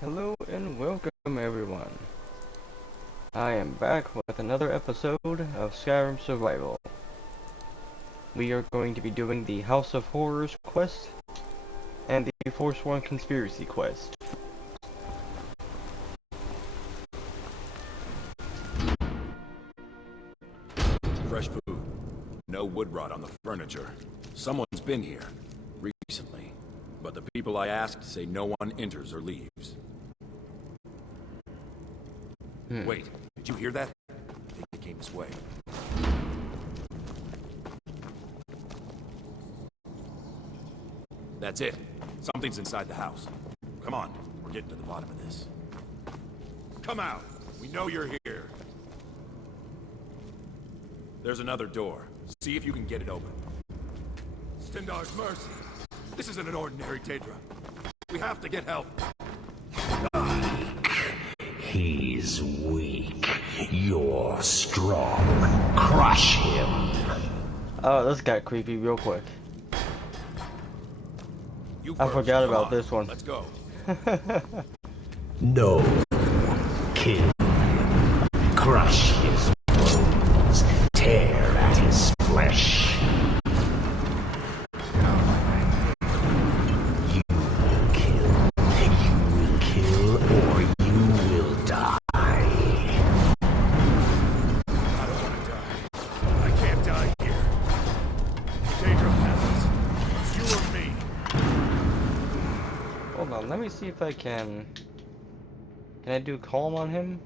Hello and welcome everyone. I am back with another episode of Skyrim Survival. We are going to be doing the House of Horrors quest and the Forsworn Conspiracy quest. Fresh food. No wood rot on the furniture. Someone's been here recently, but the people I asked say no one enters or leaves. Wait, did you hear that? I think it came this way. That's it. Something's inside the house. Come on, we're getting to the bottom of this. Come out! We know you're here. There's another door. See if you can get it open. Stendar's mercy. This isn't an ordinary Daedra. We have to get help. He's weak. You're strong. Crush him. Oh, this got creepy real quick. You I first. forgot Come about on, this one. Let's go. No. Kill. Crush his bones. Tear at his flesh. You will kill. You will kill or you will die. I don't want to die. I can't die here. Daedra has us. It's you or me. Hold on, let me see if I can... Can I do calm on him?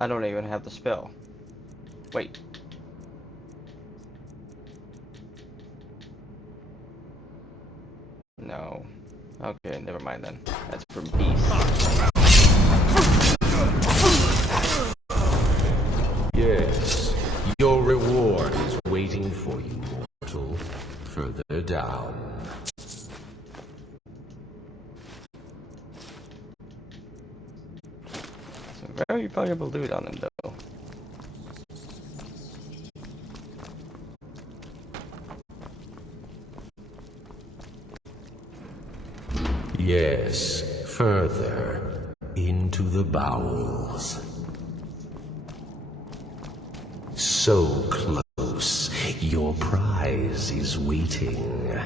I don't even have the spell. Wait. No. Okay, never mind then. That's for beasts. Yes, your reward is waiting for you, mortal. Further down. Some very valuable loot on him though. Yes, further into the bowels. So close, your prize is waiting.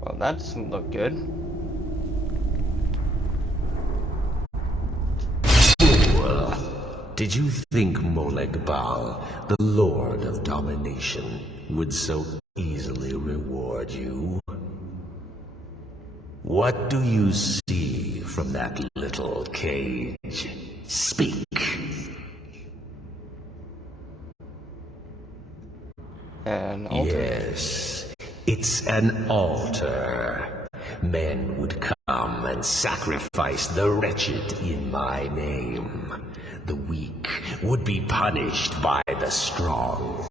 Well, that doesn't look good. Fool! Did you think Moleg Bal, the Lord of Domination, would so easily reward you? What do you see from that little cage? Speak! An altar. Yes, it's an altar. Men would come and sacrifice the wretched in my name. The weak would be punished by the strong.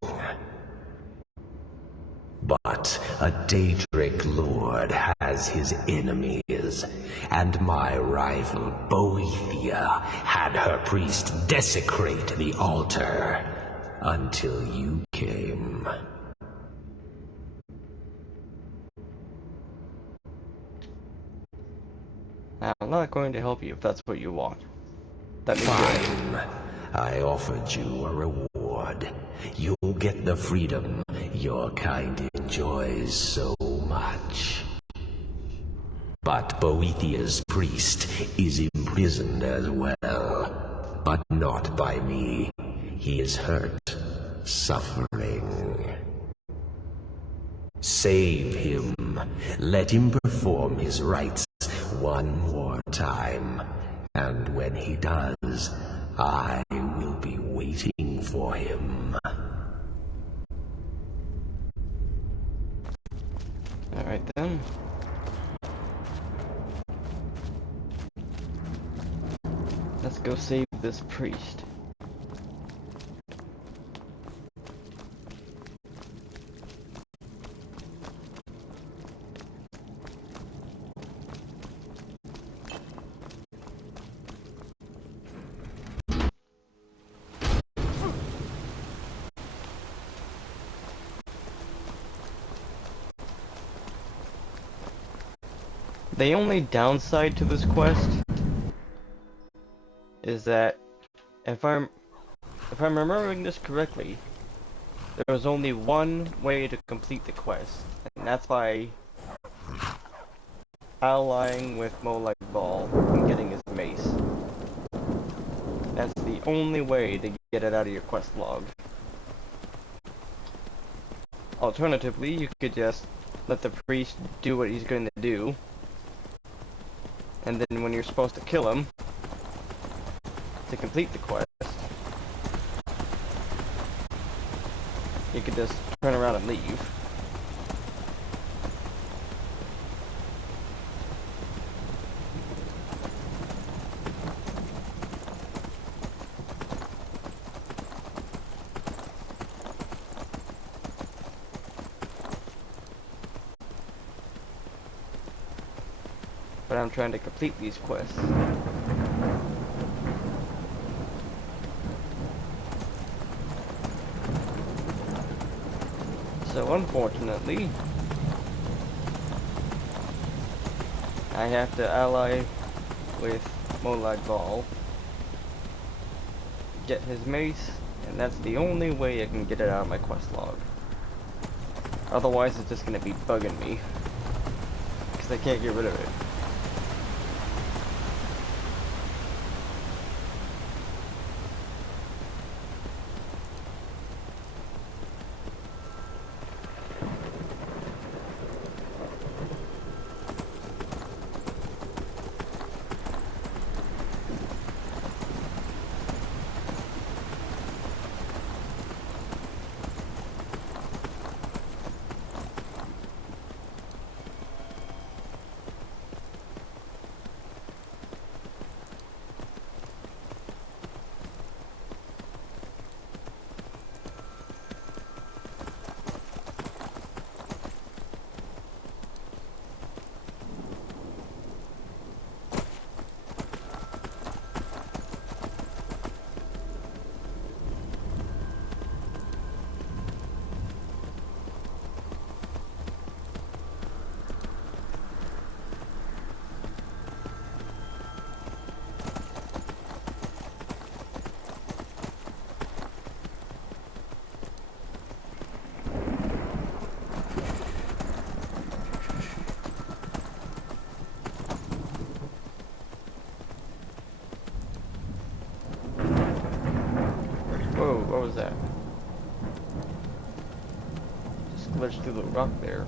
But a Daedric lord has his enemies, and my rival Boethia had her priest desecrate the altar until you came. I'm not going to help you if that's what you want. Let me go. Fine. I offered you a reward. You'll get the freedom your kind enjoys so much. But Boethia's priest is imprisoned as well. But not by me. He is hurt, suffering. Save him. Let him perform his rites one more time. And when he does, I will be waiting for him. Alright then. Let's go save this priest. The only downside to this quest is that if I'm remembering this correctly, there was only one way to complete the quest, and that's by allying with Molag Bal and getting his mace. That's the only way to get it out of your quest log. Alternatively, you could just let the priest do what he's going to do, and then when you're supposed to kill him, to complete the quest, you could just turn around and leave. But I'm trying to complete these quests. So unfortunately, I have to ally with Molag Bal, get his mace, and that's the only way I can get it out of my quest log. Otherwise it's just gonna be bugging me, because I can't get rid of it. Whoa, what was that? Just glitched through the rock there.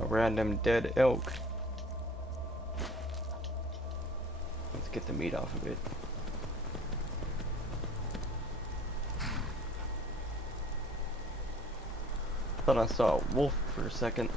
A random dead elk. Let's get the meat off of it. Thought I saw a wolf for a second.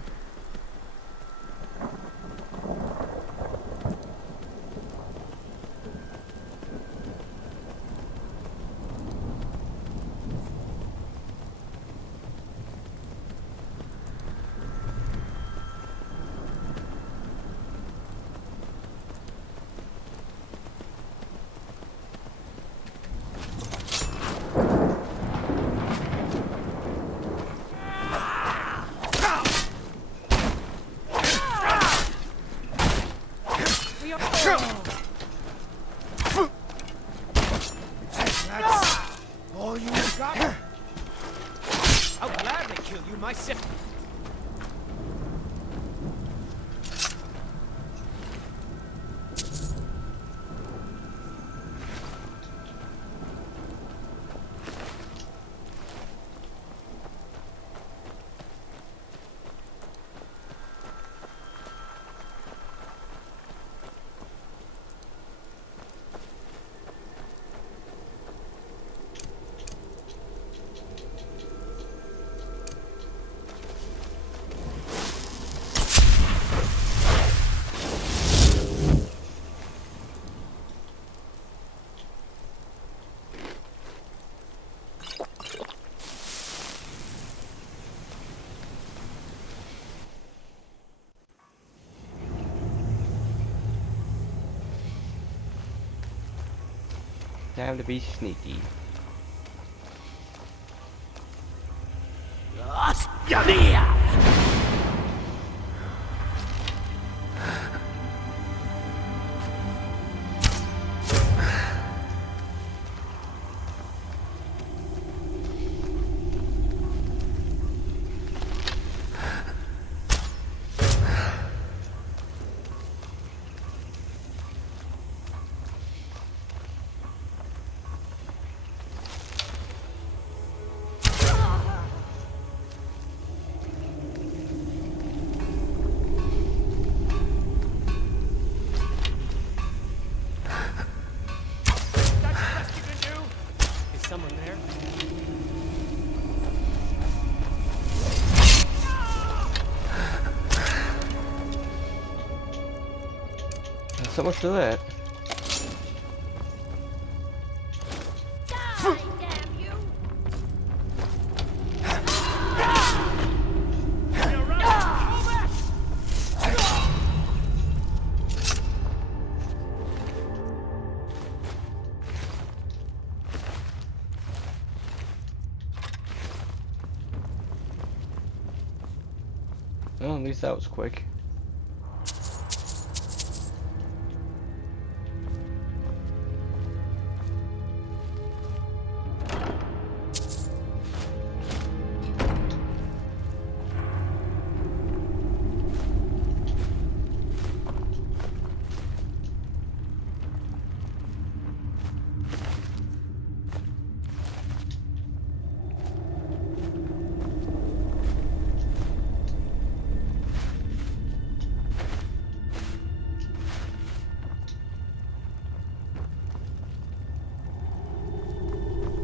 All you got? I'll gladly kill you myself. time to be sneaky. Is someone there? So much for that. Well, at least that was quick.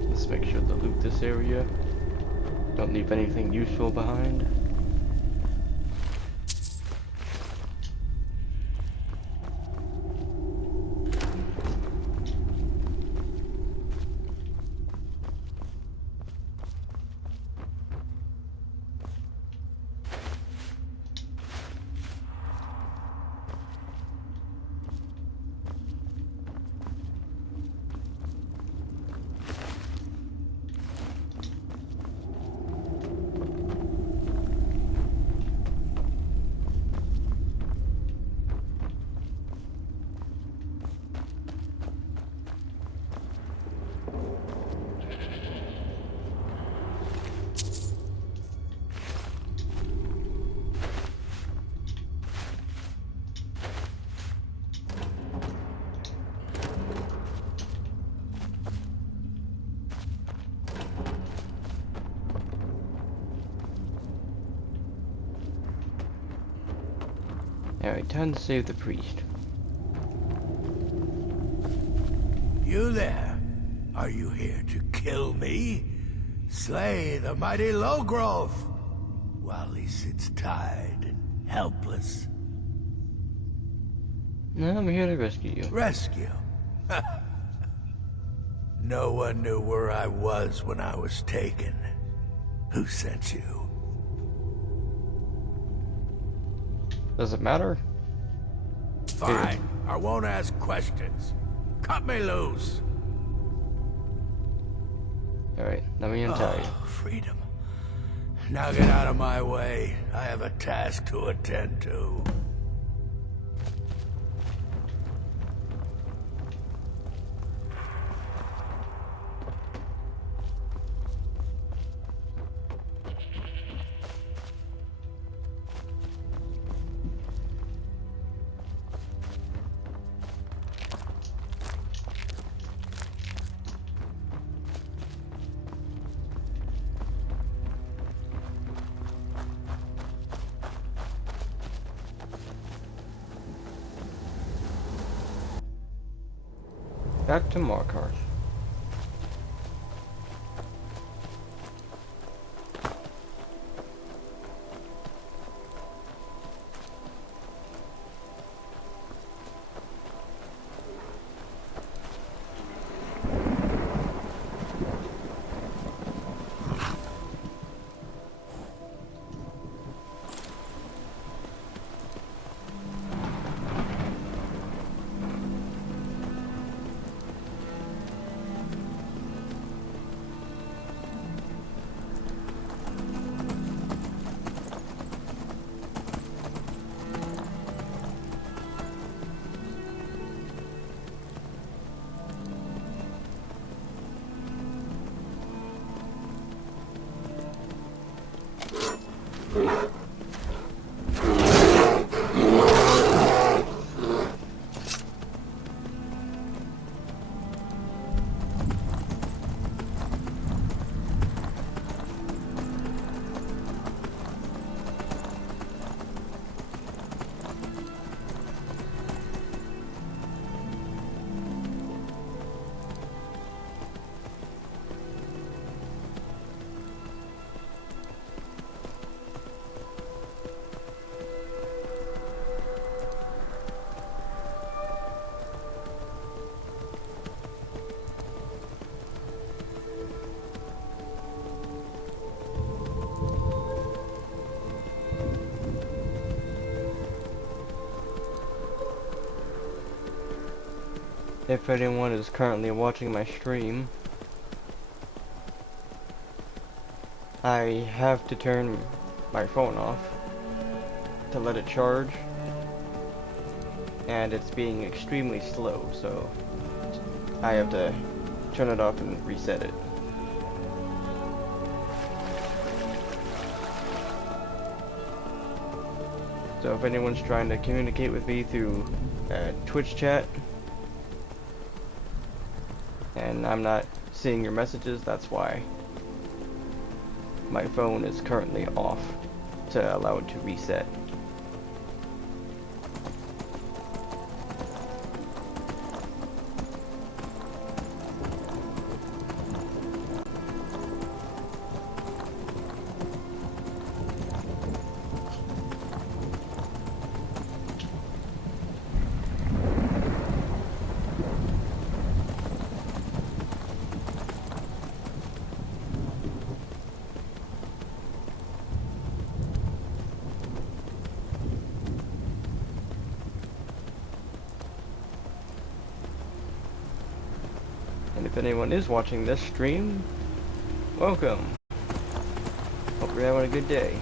Let's make sure to loot this area. Don't leave anything useful behind. Alright, time to save the priest. You there? Are you here to kill me? Slay the mighty Lowgrove while he sits tied and helpless. No, I'm here to rescue you. Rescue? No one knew where I was when I was taken. Who sent you? Does it matter? Fine. I won't ask questions. Cut me loose. Alright, let me untie you. Oh, freedom. Now get out of my way. I have a task to attend to. Back to Markarth. if anyone is currently watching my stream, I have to turn my phone off to let it charge, and it's being extremely slow, so I have to turn it off and reset it. So if anyone's trying to communicate with me through Twitch chat, and I'm not seeing your messages, that's why. My phone is currently off to allow it to reset. And if anyone is watching this stream, welcome. Hope you're having a good day.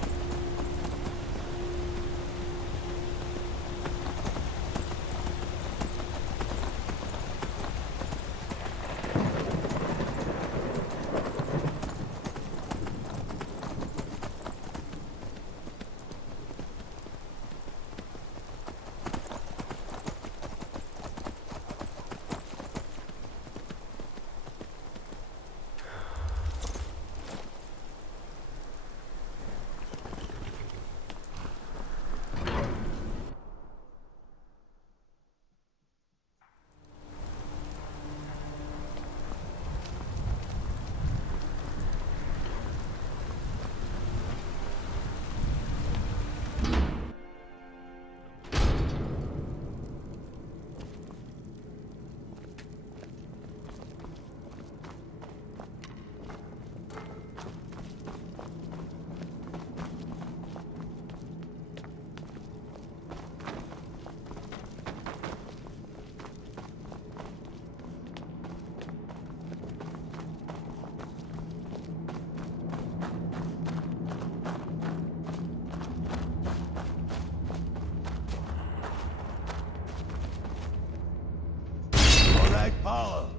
Paul,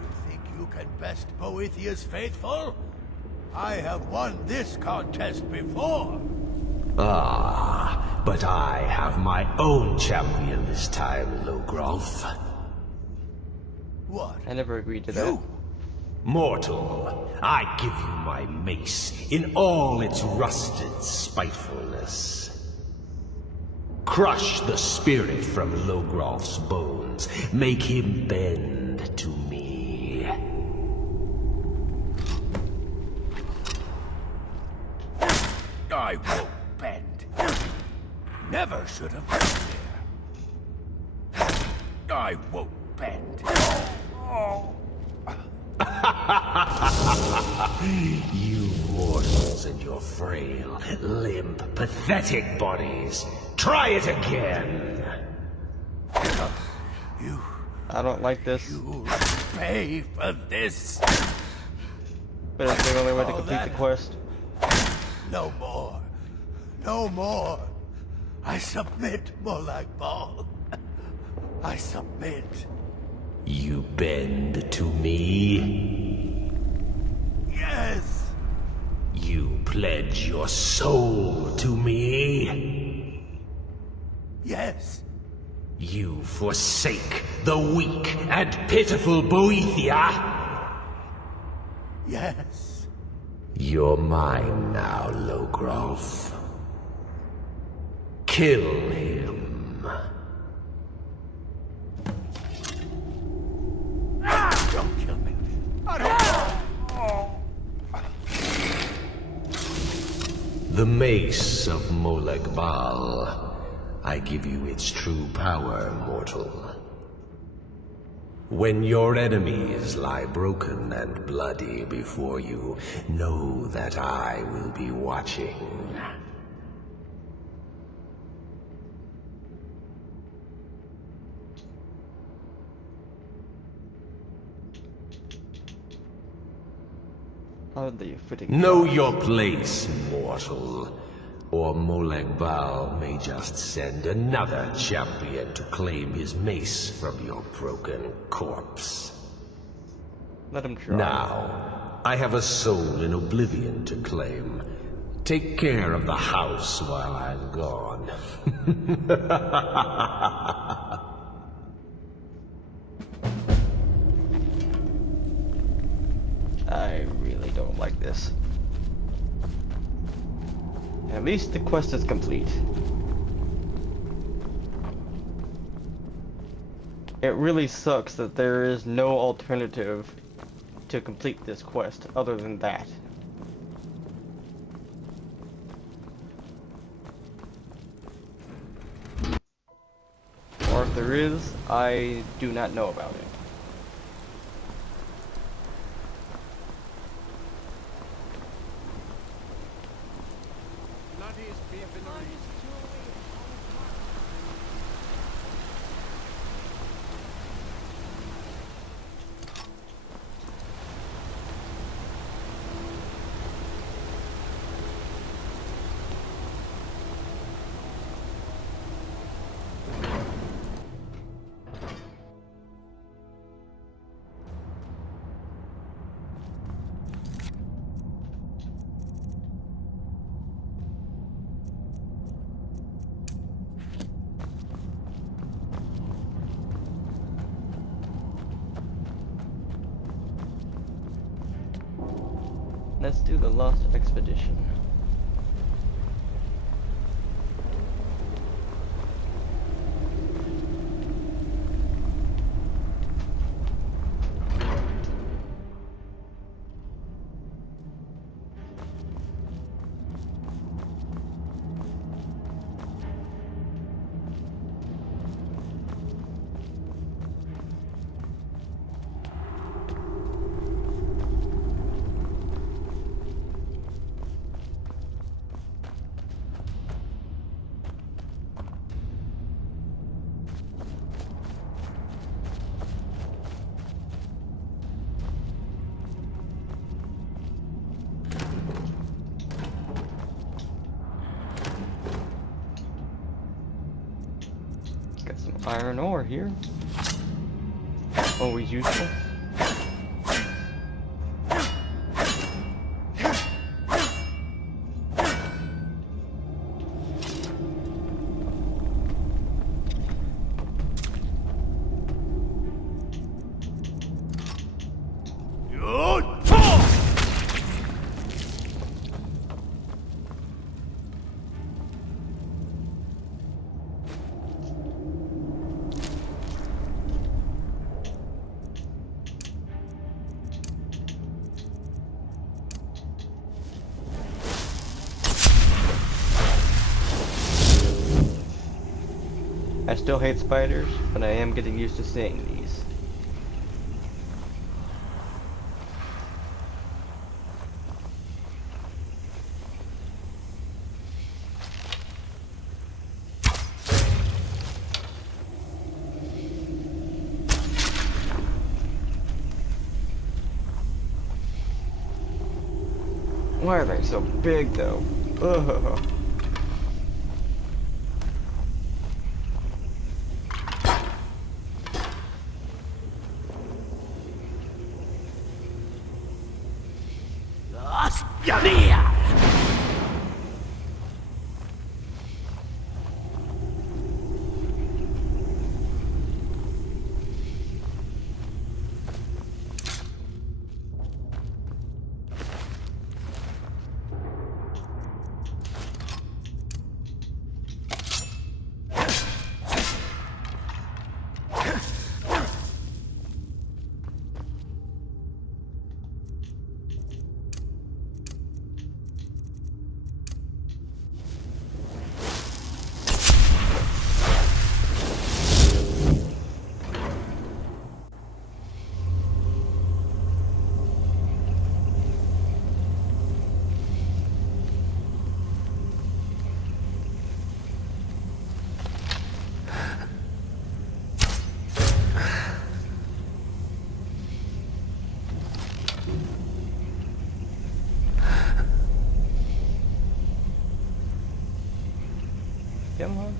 you think you can best Boethiah's faithful? I have won this contest before. Ah, but I have my own champion this time, Logrolf. What? I never agreed to that. Mortal, I give you my mace in all its rusted spitefulness. Crush the spirit from Logrolf's bones. Make him bend to me. I won't bend. Never should have been there. I won't bend. You mortals and your frail, limp, pathetic bodies. Try it again! I don't like this, You'll pay for this. but it's the only way to complete the quest. No more. No more. I submit, Molag Bal. I submit. You bend to me? Yes. You pledge your soul to me? Yes. You forsake the weak and pitiful Boethia? Yes. You're mine now, Logrolf. Kill him. Don't kill me. I don't. The mace of Molag Bal. I give you its true power, mortal. When your enemies lie broken and bloody before you, know that I will be watching. Hardly a fitting Know prize. your place, mortal. Or Molag Bal may just send another champion to claim his mace from your broken corpse. Let him try. Now, I have a soul in oblivion to claim. Take care of the house while I'm gone. I really don't like this. At least the quest is complete. It really sucks that there is no alternative to complete this quest other than that. Or if there is, I do not know about it. Let's do the Lost Expedition. Got some iron ore here. Always useful. I still hate spiders, but I am getting used to seeing these. Why are they so big though? Ugh.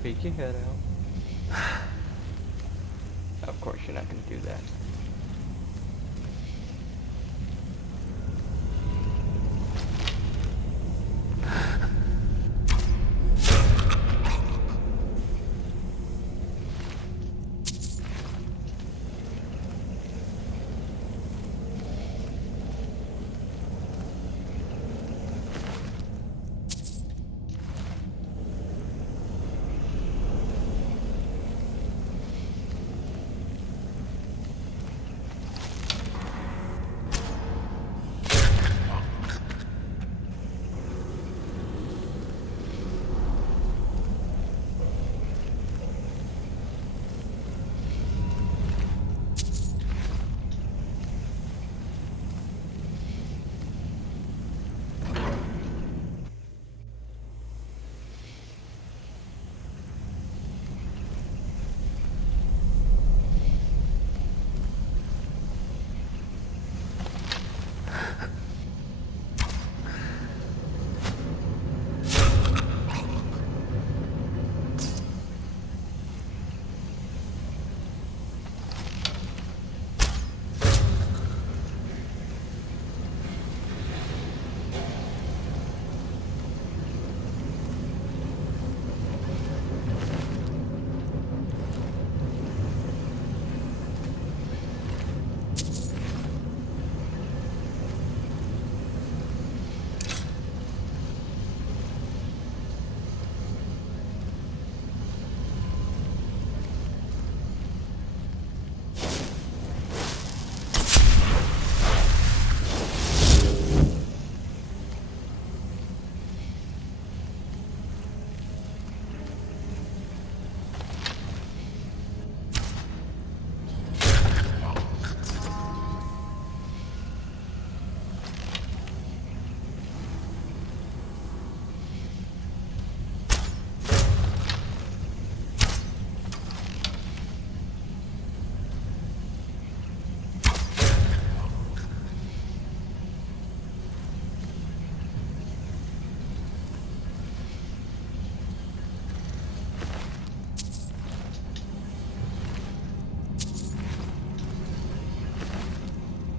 Peek your head out. Of course you're not gonna do that.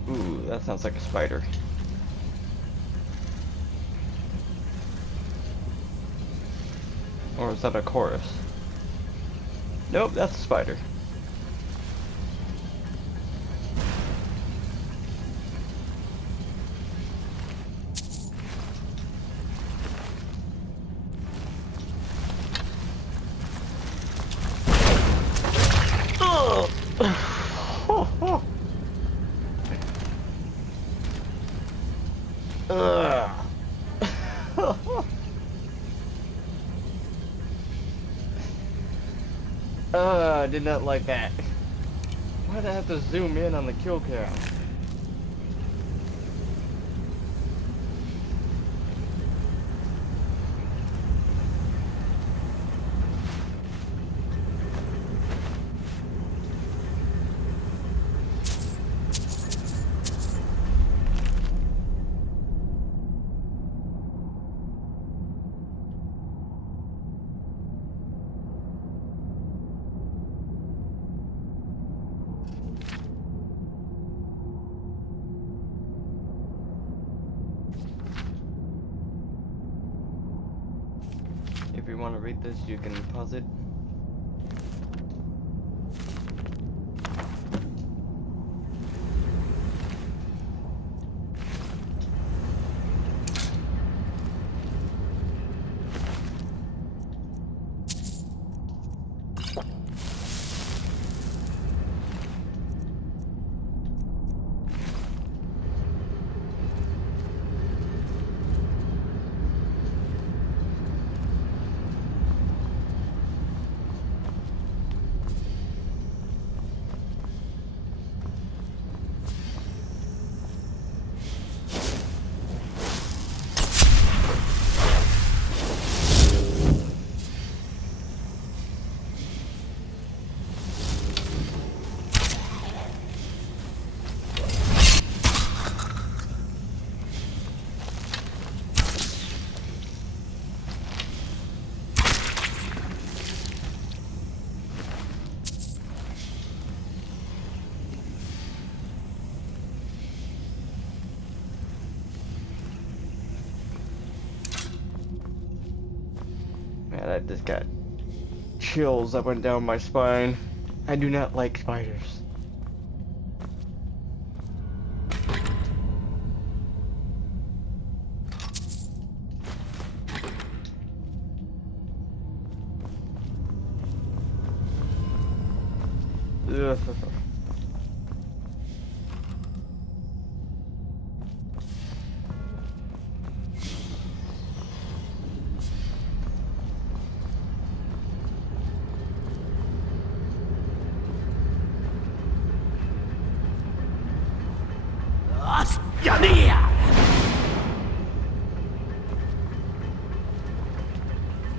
Ooh, that sounds like a spider. Or is that a chorus? Nope, that's a spider. I did not like that. Why'd I have to zoom in on the kill count? If you want to read this, you can pause it. that just got chills that went down my spine. I do not like spiders. Ugh.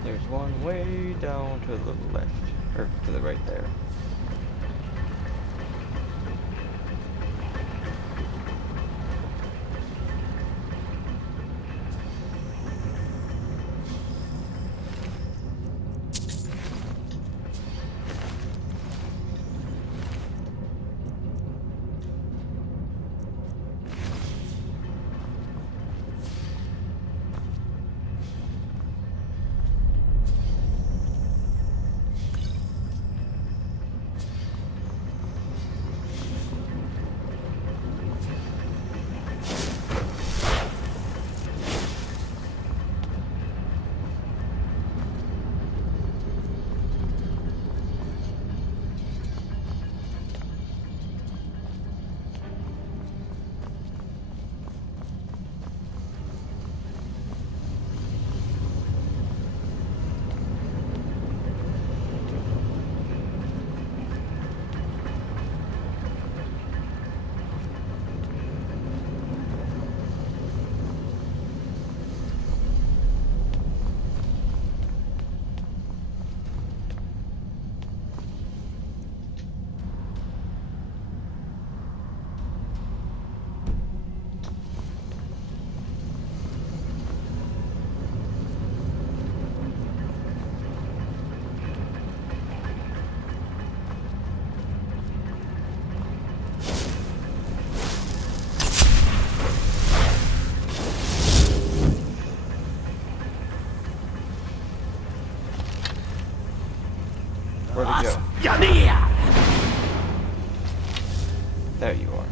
There's one way down to the left, or to the right there. Where'd it go? There you are.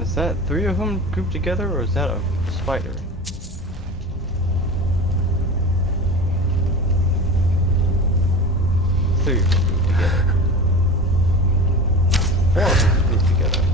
Is that 3 of them grouped together, or is that a spider? Three of them grouped together. 4 of them grouped together.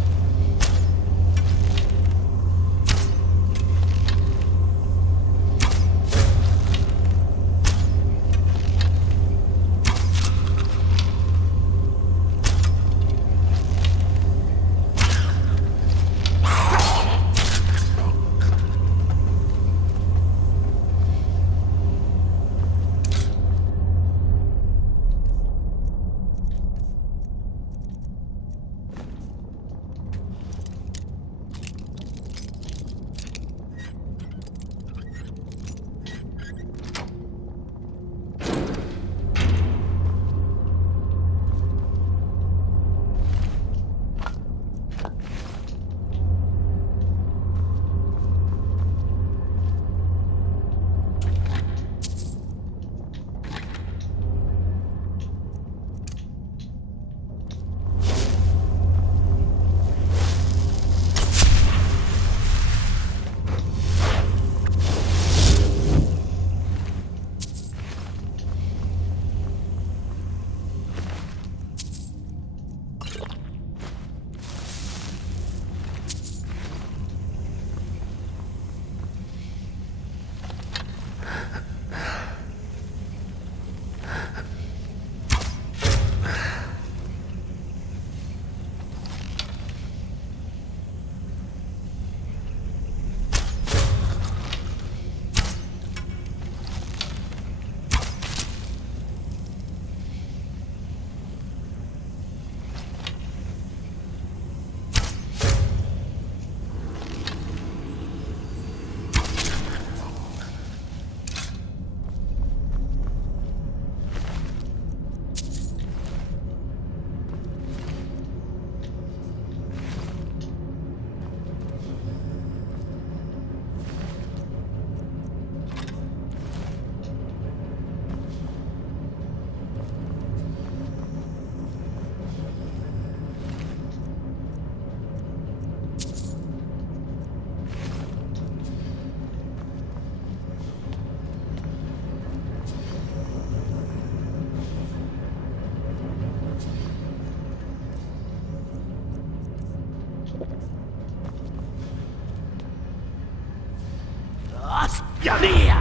Yamia!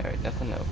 Alright, nothing else.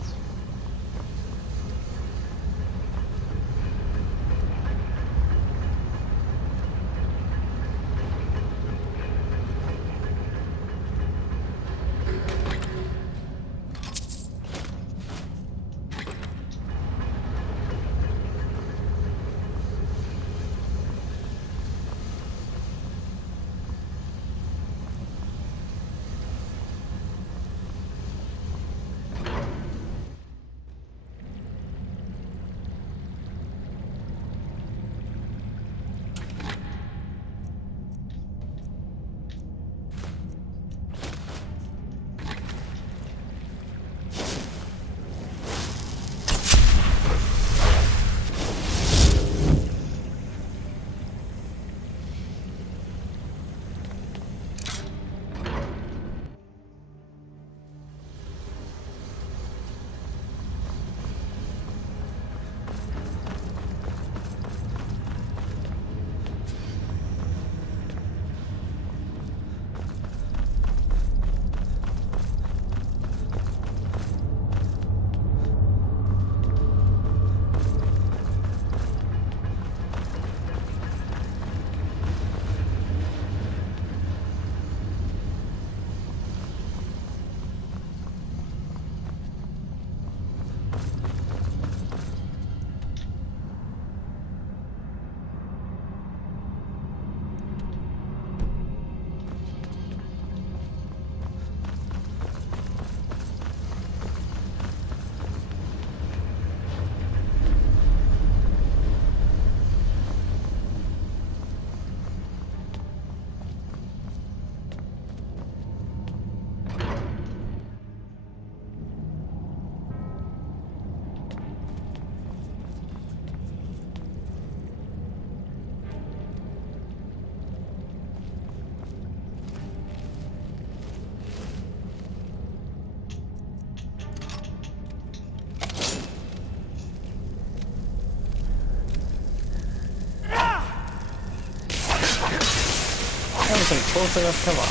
That wasn't close enough, come on.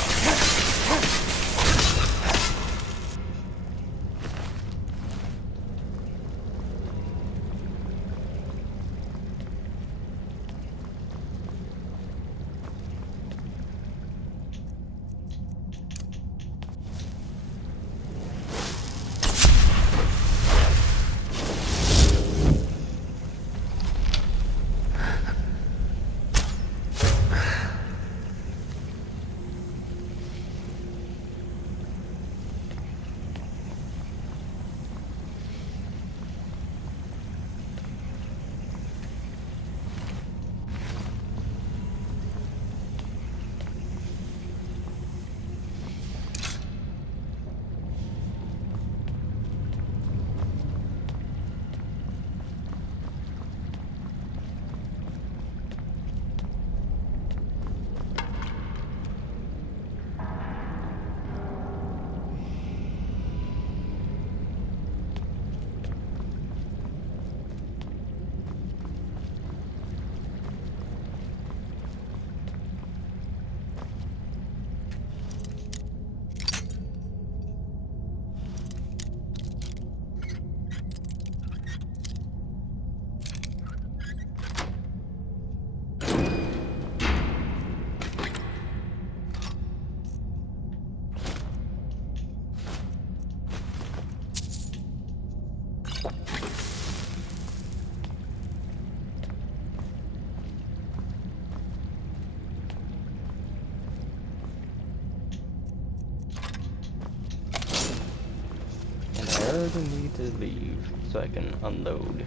I already need to leave so I can unload.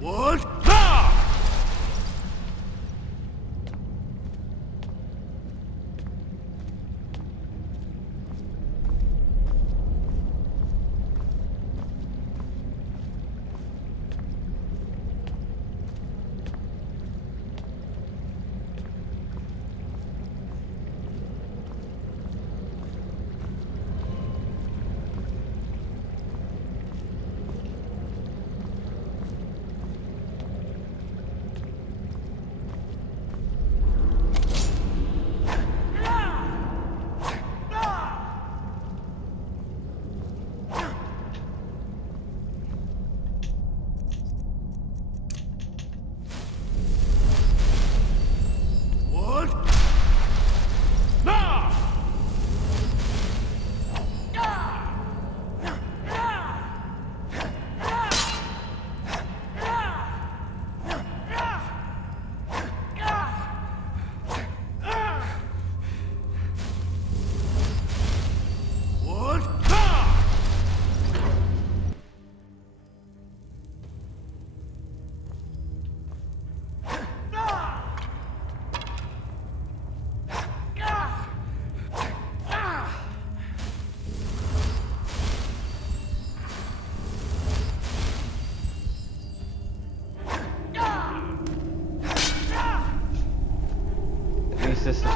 What? Ah!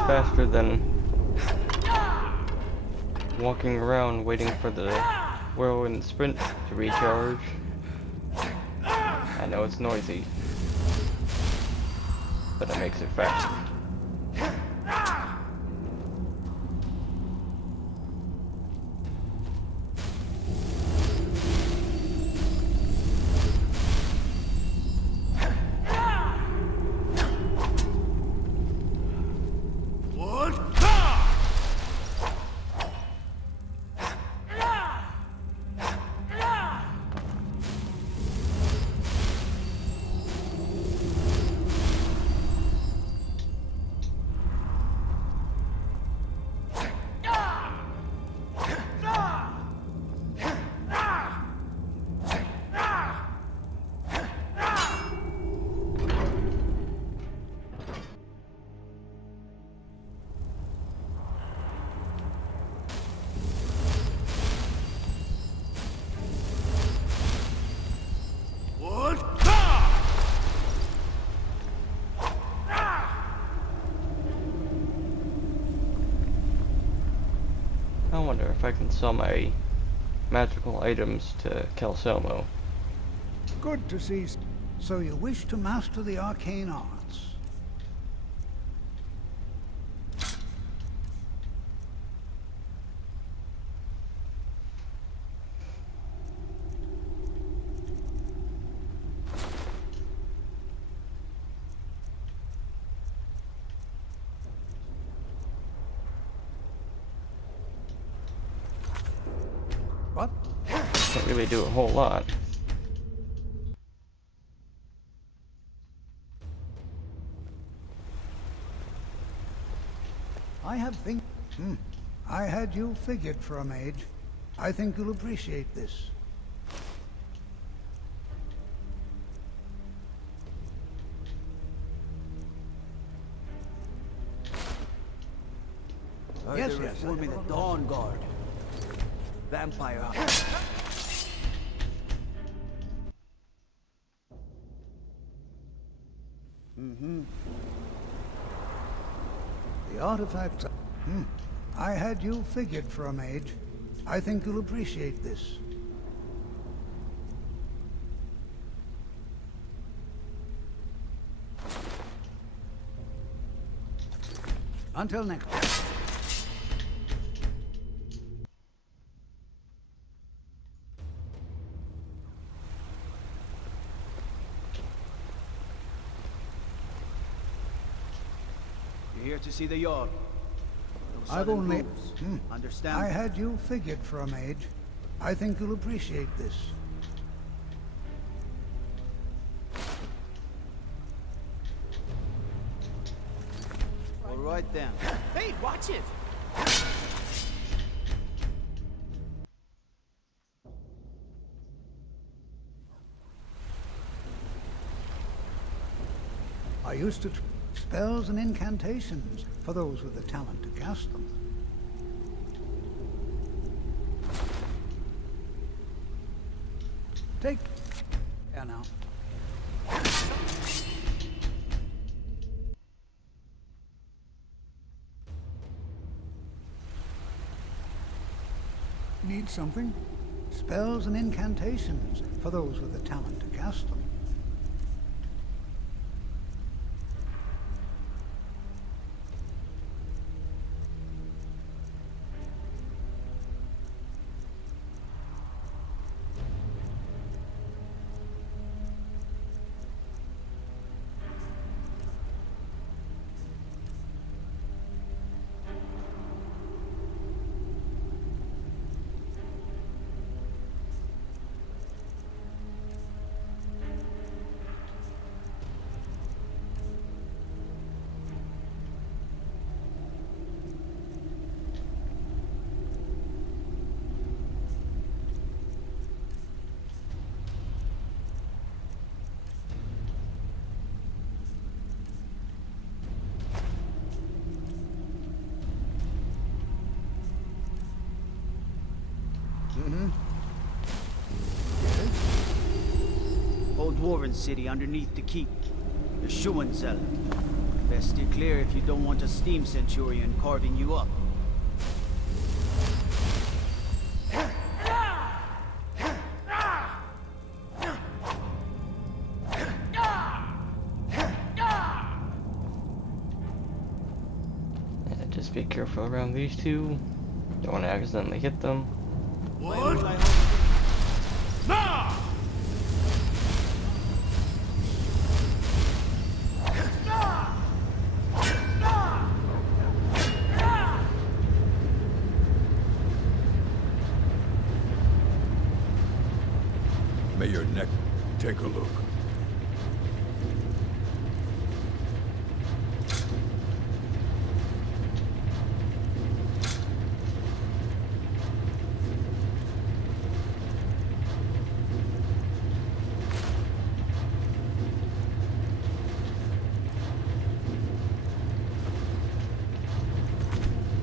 faster than walking around waiting for the whirlwind sprint to recharge. I know it's noisy, but it makes it faster. I wonder if I can sell my magical items to Calcelmo. Good to see. So you wish to master the arcane arts? What? Can't really do a whole lot. I had you figured for a mage. I think you'll appreciate this. Yes, They're yes. reforming the Dawn Guard. Vampire. The artifacts. I had you figured for a mage. I think you'll appreciate this. Until next time. You're here to see the yard. No I've sudden only... moves. Understand? I had you figured for a mage. I think you'll appreciate this. All right then. Hey, watch it! I used to spells and incantations for those with the talent to cast them. Take... Yeah, now. Need something? Spells and incantations for those with the talent to cast them. Old Dwarven city underneath the keep. The Schuenzell. Best steer clear if you don't want a steam centurion carving you up. Just be careful around these two. Don't want to accidentally hit them. When will I hold May your neck take a look.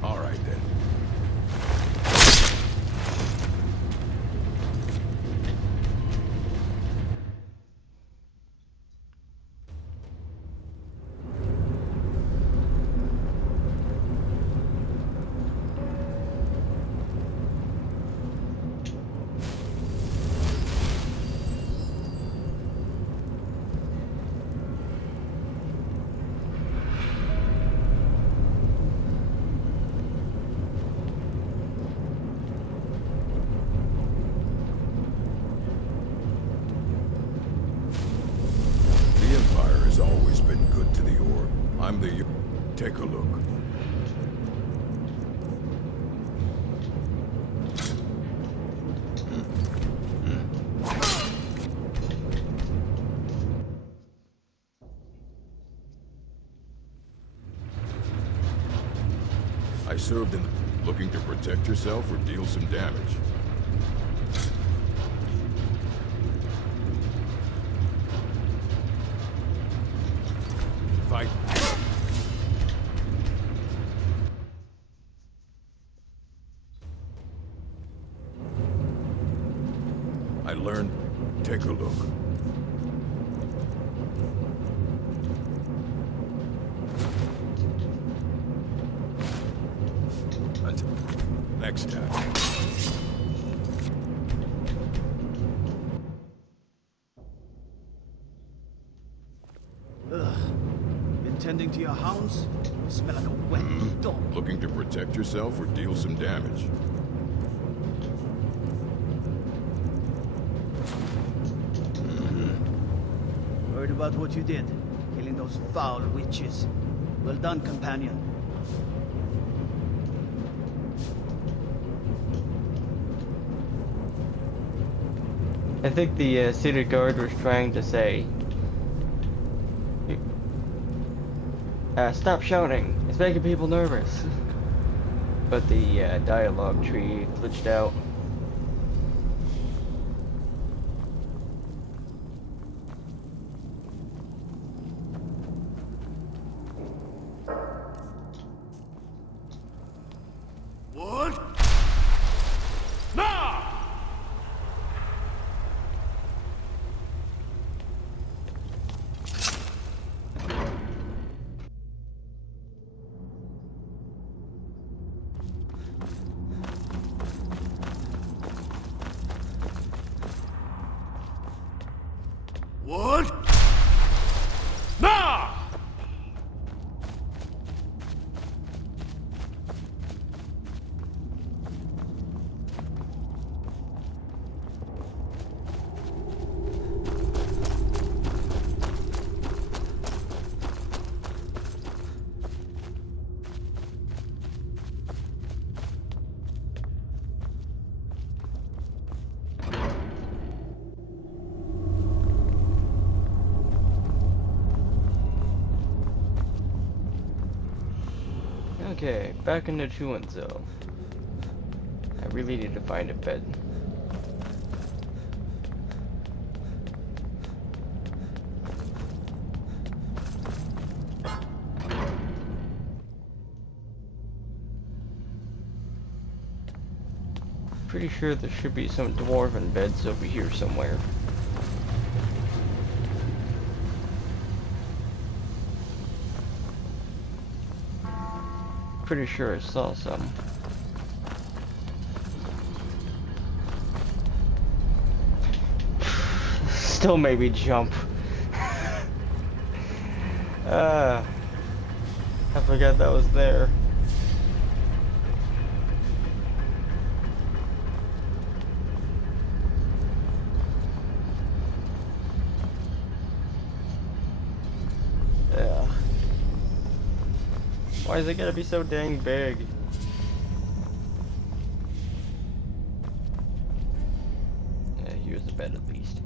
All right then. The Empire has always been good to the Orb. I'm the... Take a look. I served in... Looking to protect yourself or deal some damage? Fight. I learned. Take a look. Next time. Been tending to your hounds? You smell like a wet dog. Looking to protect yourself or deal some damage? Heard about what you did, killing those foul witches. Well done, companion. I think the city guard was trying to say, stop shouting, it's making people nervous. But the dialogue tree glitched out. What? What? Nah! Okay, back in the Truant Zone. I really need to find a bed. Pretty sure there should be some dwarven beds over here somewhere. Pretty sure I saw some. Still made me jump. I forgot that was there. Yeah. Why is it gonna be so dang big? Yeah, here's the bed at least.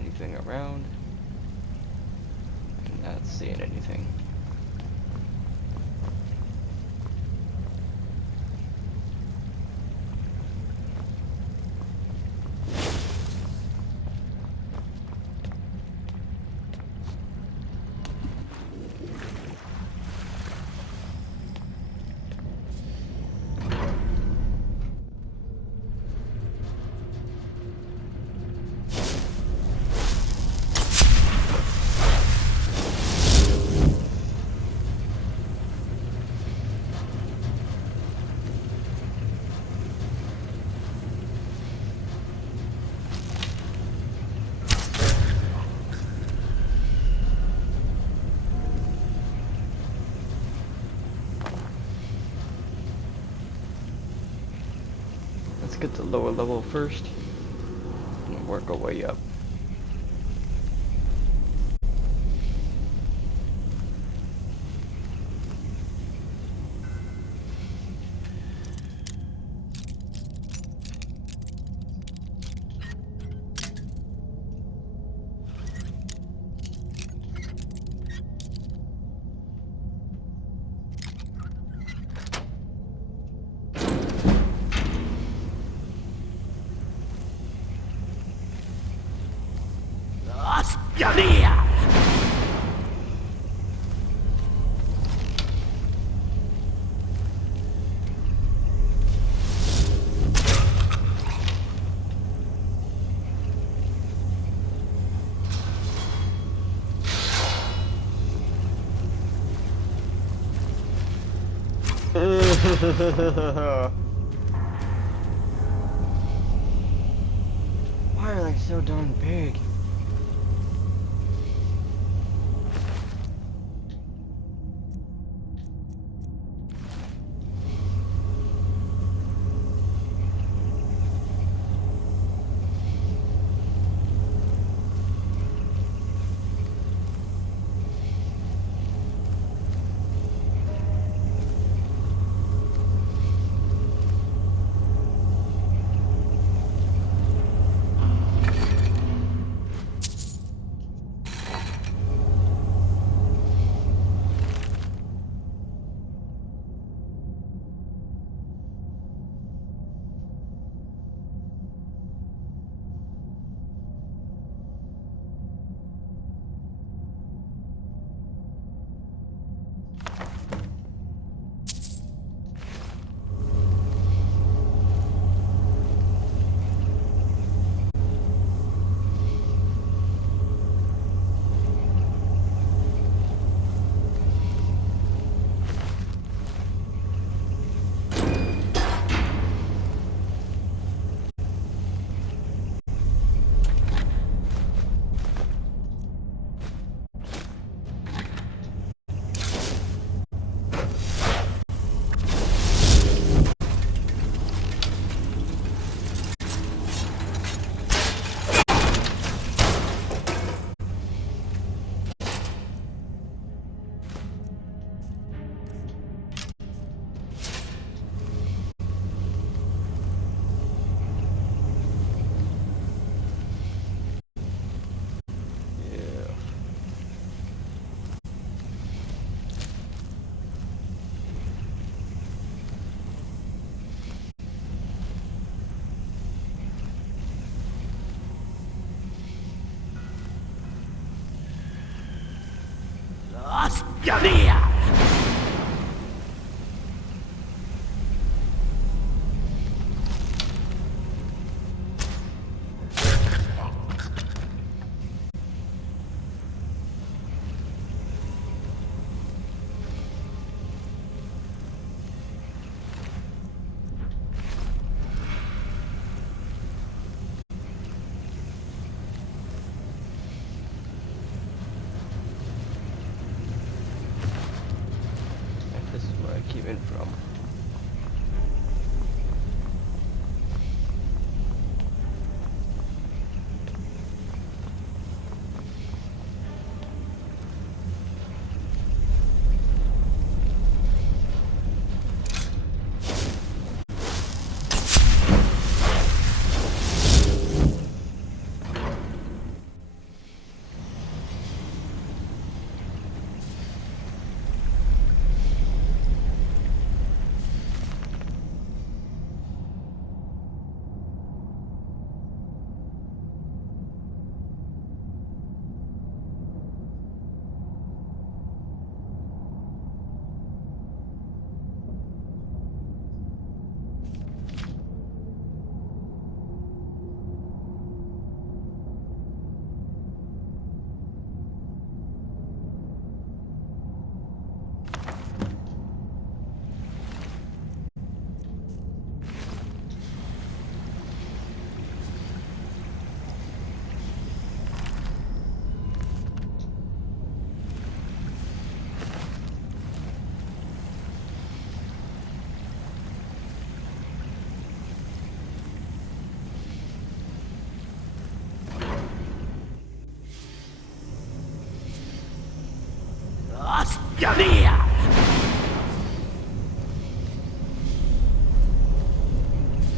Anything around? I'm not seeing anything. Let's get the lower level first and work our way up. Why are they so darn big? This is where I came in from.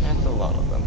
That's a lot of them.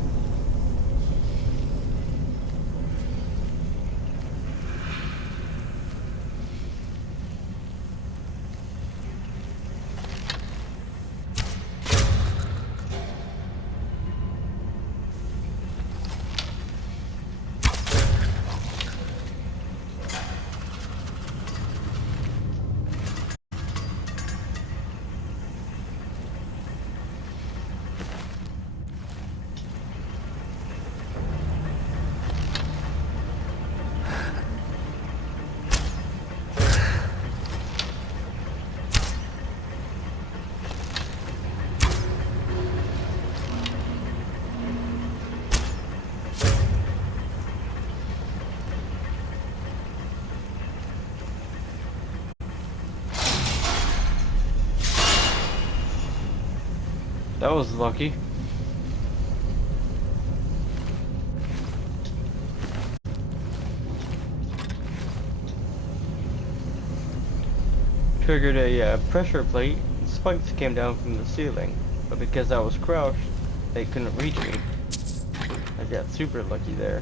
That was lucky. Triggered a pressure plate, and spikes came down from the ceiling, but because I was crouched, they couldn't reach me. I got super lucky there.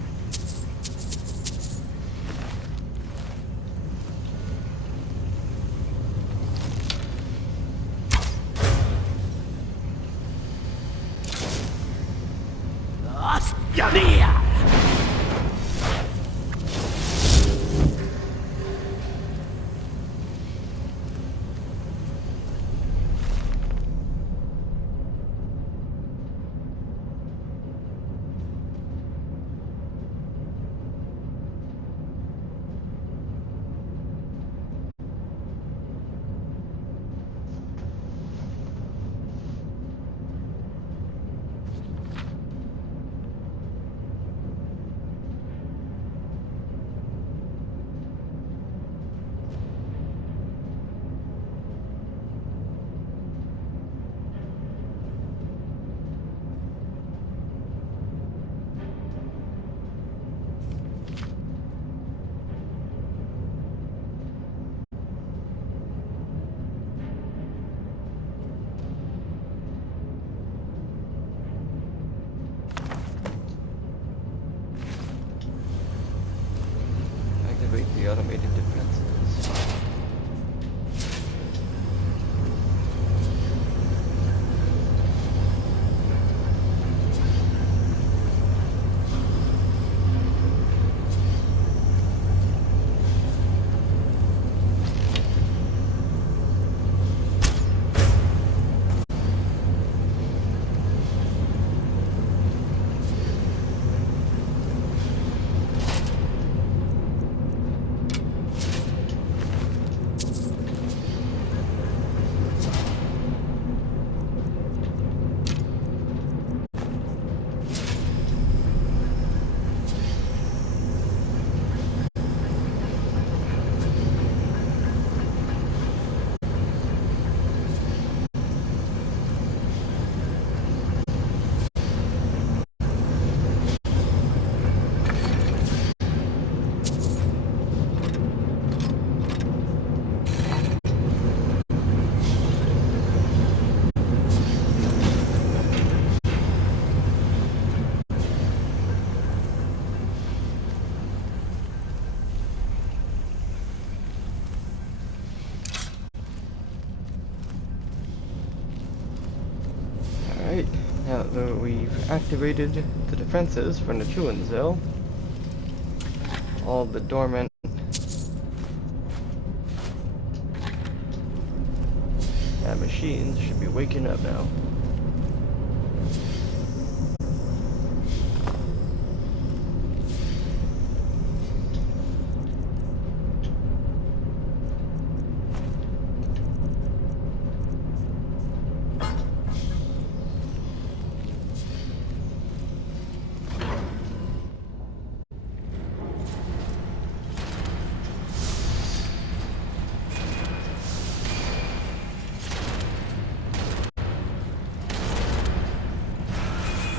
Now that we've activated the defenses for Nachuanzil, all the dormant machines should be waking up now.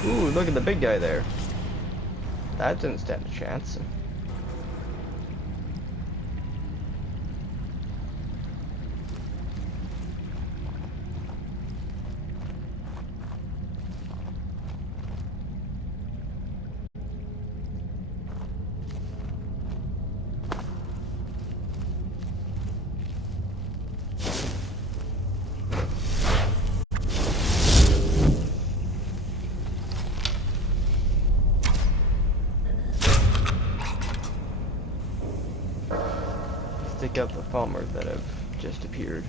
Ooh, look at the big guy there. That didn't stand a chance. Stick up the farmers that have just appeared.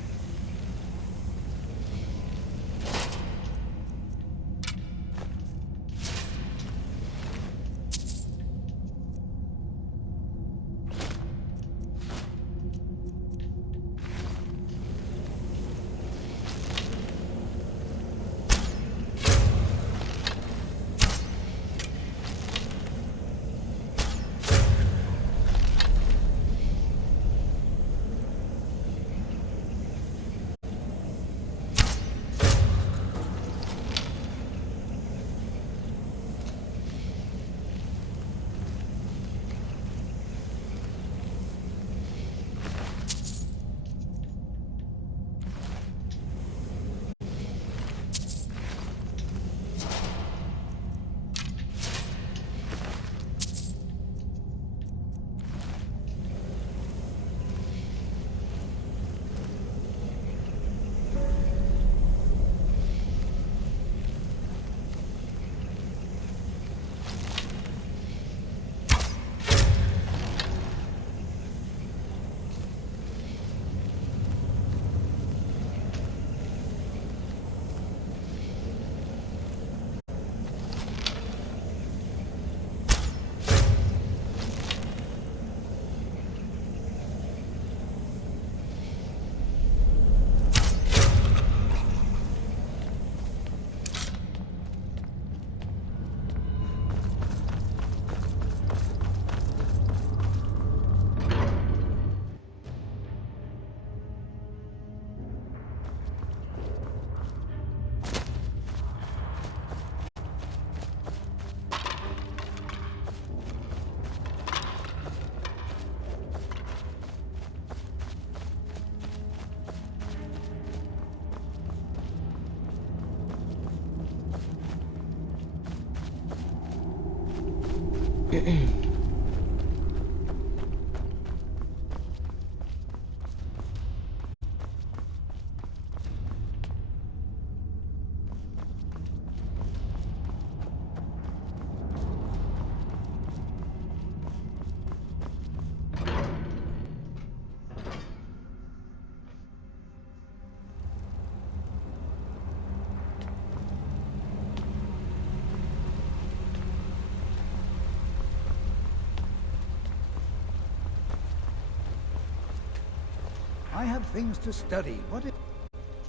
I have things to study. What is...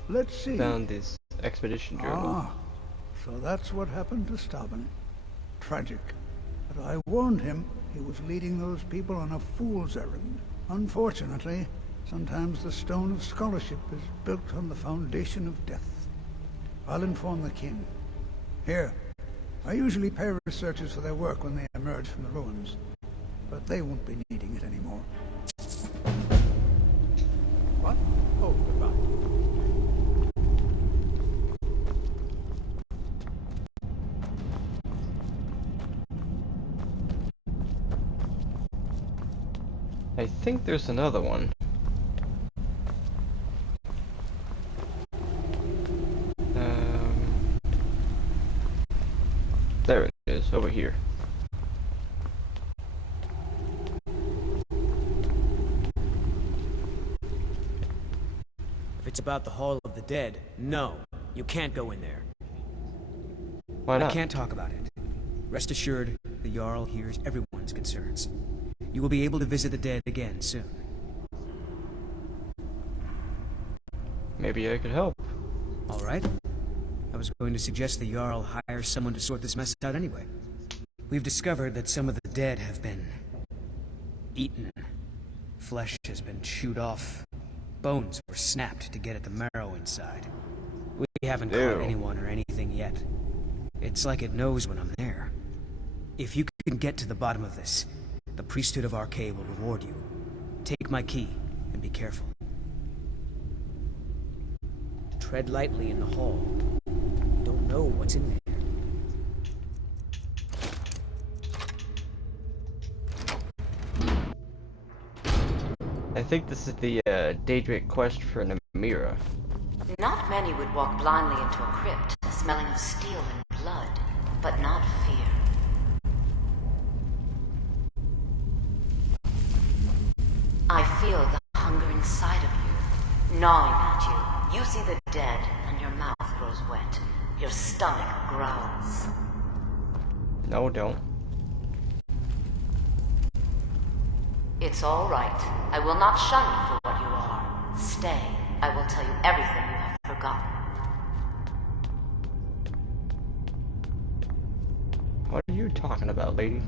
Let's see. Found this expedition journal. Ah, so that's what happened to Stubborn. Tragic. But I warned him he was leading those people on a fool's errand. Unfortunately, sometimes the stone of scholarship is built on the foundation of death. I'll inform the king. Here, I usually pay researchers for their work when they emerge from the ruins, but they won't be needing it anymore. What? Oh, goodbye. I think there's another one. There it is, over here. If it's about the Hall of the Dead, no. You can't go in there. Why I not? can't talk about it. Rest assured, the Jarl hears everyone's concerns. You will be able to visit the dead again soon. Maybe I could help. All right. I was going to suggest the Jarl hire someone to sort this mess out anyway. We've discovered that some of the dead have been eaten. Flesh has been chewed off. Bones were snapped to get at the marrow inside. We haven't caught anyone or anything yet. It's like it knows when I'm there. If you can get to the bottom of this, the priesthood of Arcade will reward you. Take my key, and be careful. Tread lightly in the hall. You don't know what's in there. I think this is the Daedric quest for Namira. Not many would walk blindly into a crypt, smelling of steel and blood, but not fear. I feel the hunger inside of you, gnawing at you. You see the dead, and your mouth grows wet. Your stomach growls. No, don't. It's all right. I will not shun you for what you are. Stay. I will tell you everything you have forgotten. What are you talking about, lady?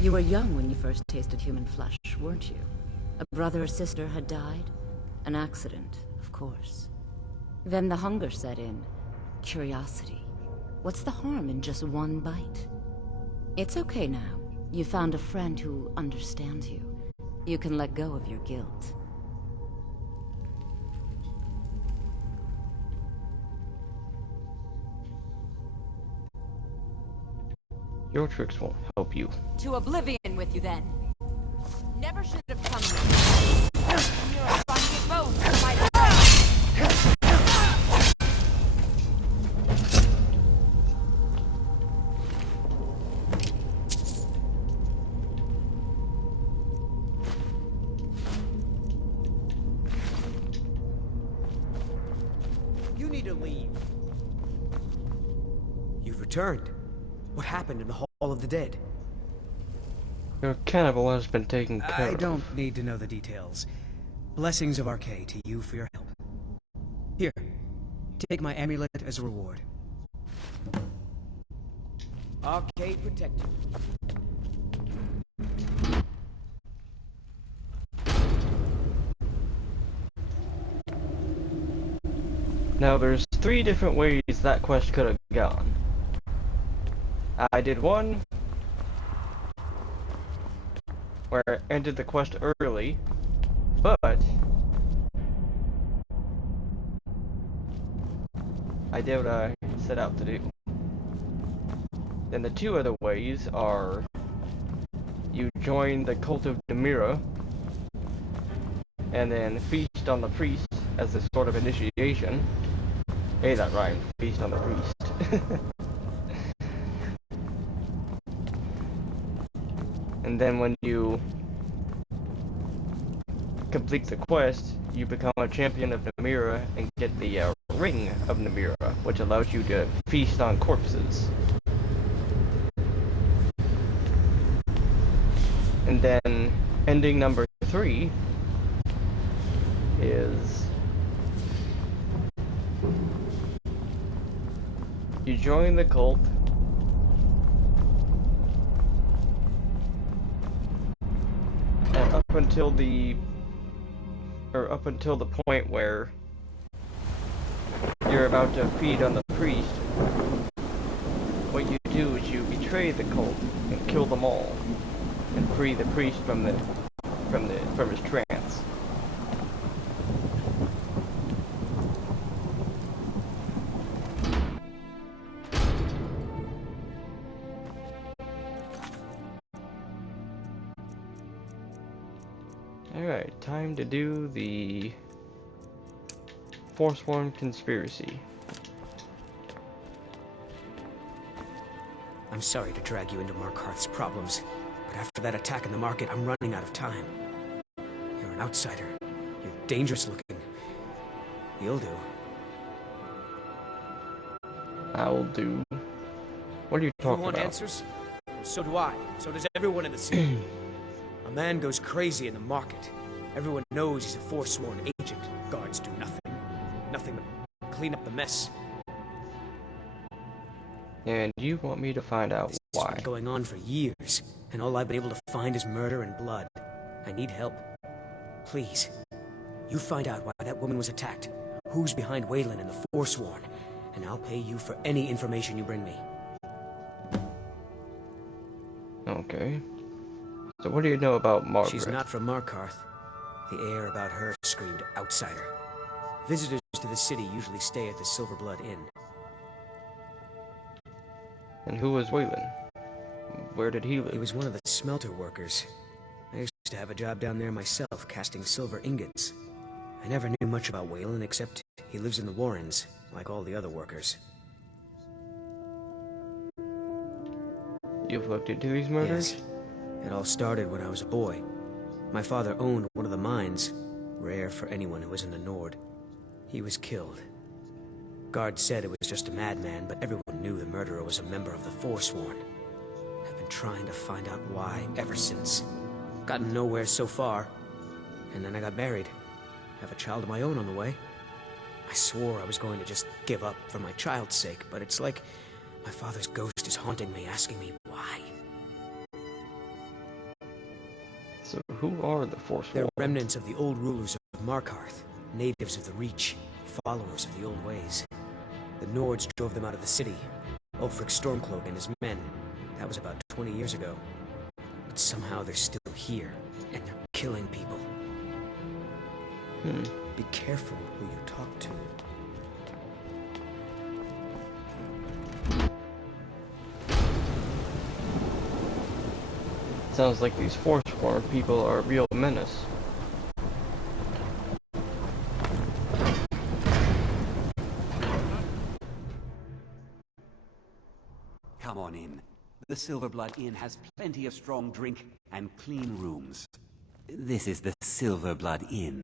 You were young when you first tasted human flesh, weren't you? A brother or sister had died? An accident, of course. Then the hunger set in. Curiosity. What's the harm in just one bite? It's okay now. You found a friend who understands you. You can let go of your guilt. Your tricks won't help you. To oblivion with you then. Never should have come here. You're a funky bone for my You need to leave. You've returned. What happened in the Hall of the Dead? Your cannibal has been taken care of. I don't need to know the details. Blessings of Arcade to you for your help. Here, take my amulet as a reward. Arcade protected. Now there's 3 different ways that quest could have gone. I did one where I ended the quest early, but I did what I set out to do. Then the 2 other ways are you join the cult of Namira and then feast on the priest as a sort of initiation. Hey, that rhymed. Feast on the priest. And then when you complete the quest, you become a champion of Namira and get the Ring of Namira, which allows you to feast on corpses. And then ending number 3 is you join the cult and up until the point where you're about to feed on the priest, what you do is you betray the cult and kill them all and free the priest from his trance. Alright, time to do the Forsworn conspiracy. I'm sorry to drag you into Markarth's problems, but after that attack in the market, I'm running out of time. You're an outsider. You're dangerous looking. You'll do. I'll do. What are you talking You want about? answers? So do I. So does everyone in the city. A man goes crazy in the market. Everyone knows he's a Forsworn agent. Guards do nothing. Nothing but clean up the mess. And you want me to find out This why? has been going on for years, and all I've been able to find is murder and blood. I need help. Please, you find out why that woman was attacked, who's behind Waylon and the Forsworn, and I'll pay you for any information you bring me. Okay. So what do you know about Margaret? She's not from Markarth. The air about her screamed outsider. Visitors to the city usually stay at the Silverblood Inn. And who was Waylon? Where did he live? He was one of the smelter workers. I used to have a job down there myself, casting silver ingots. I never knew much about Waylon, except he lives in the Warrens, like all the other workers. You've looked into these murders? Yes. It all started when I was a boy. My father owned one of the mines, rare for anyone who isn't a Nord. He was killed. Guards said it was just a madman, but everyone knew the murderer was a member of the Forsworn. I've been trying to find out why ever since. Gotten nowhere so far. And then I got married. Have a child of my own on the way. I swore I was going to just give up for my child's sake, but it's like my father's ghost is haunting me, asking me why. So who are the Forsworn? They're remnants of the old rulers of Markarth, natives of the Reach, followers of the old ways. The Nords drove them out of the city, Ulfric Stormcloak and his men. That was about 20 years ago. But somehow they're still here, and they're killing people. Be careful who you talk to. Sounds like these Forsworn people are a real menace. Come on in. The Silverblood Inn has plenty of strong drink and clean rooms. This is the Silverblood Inn.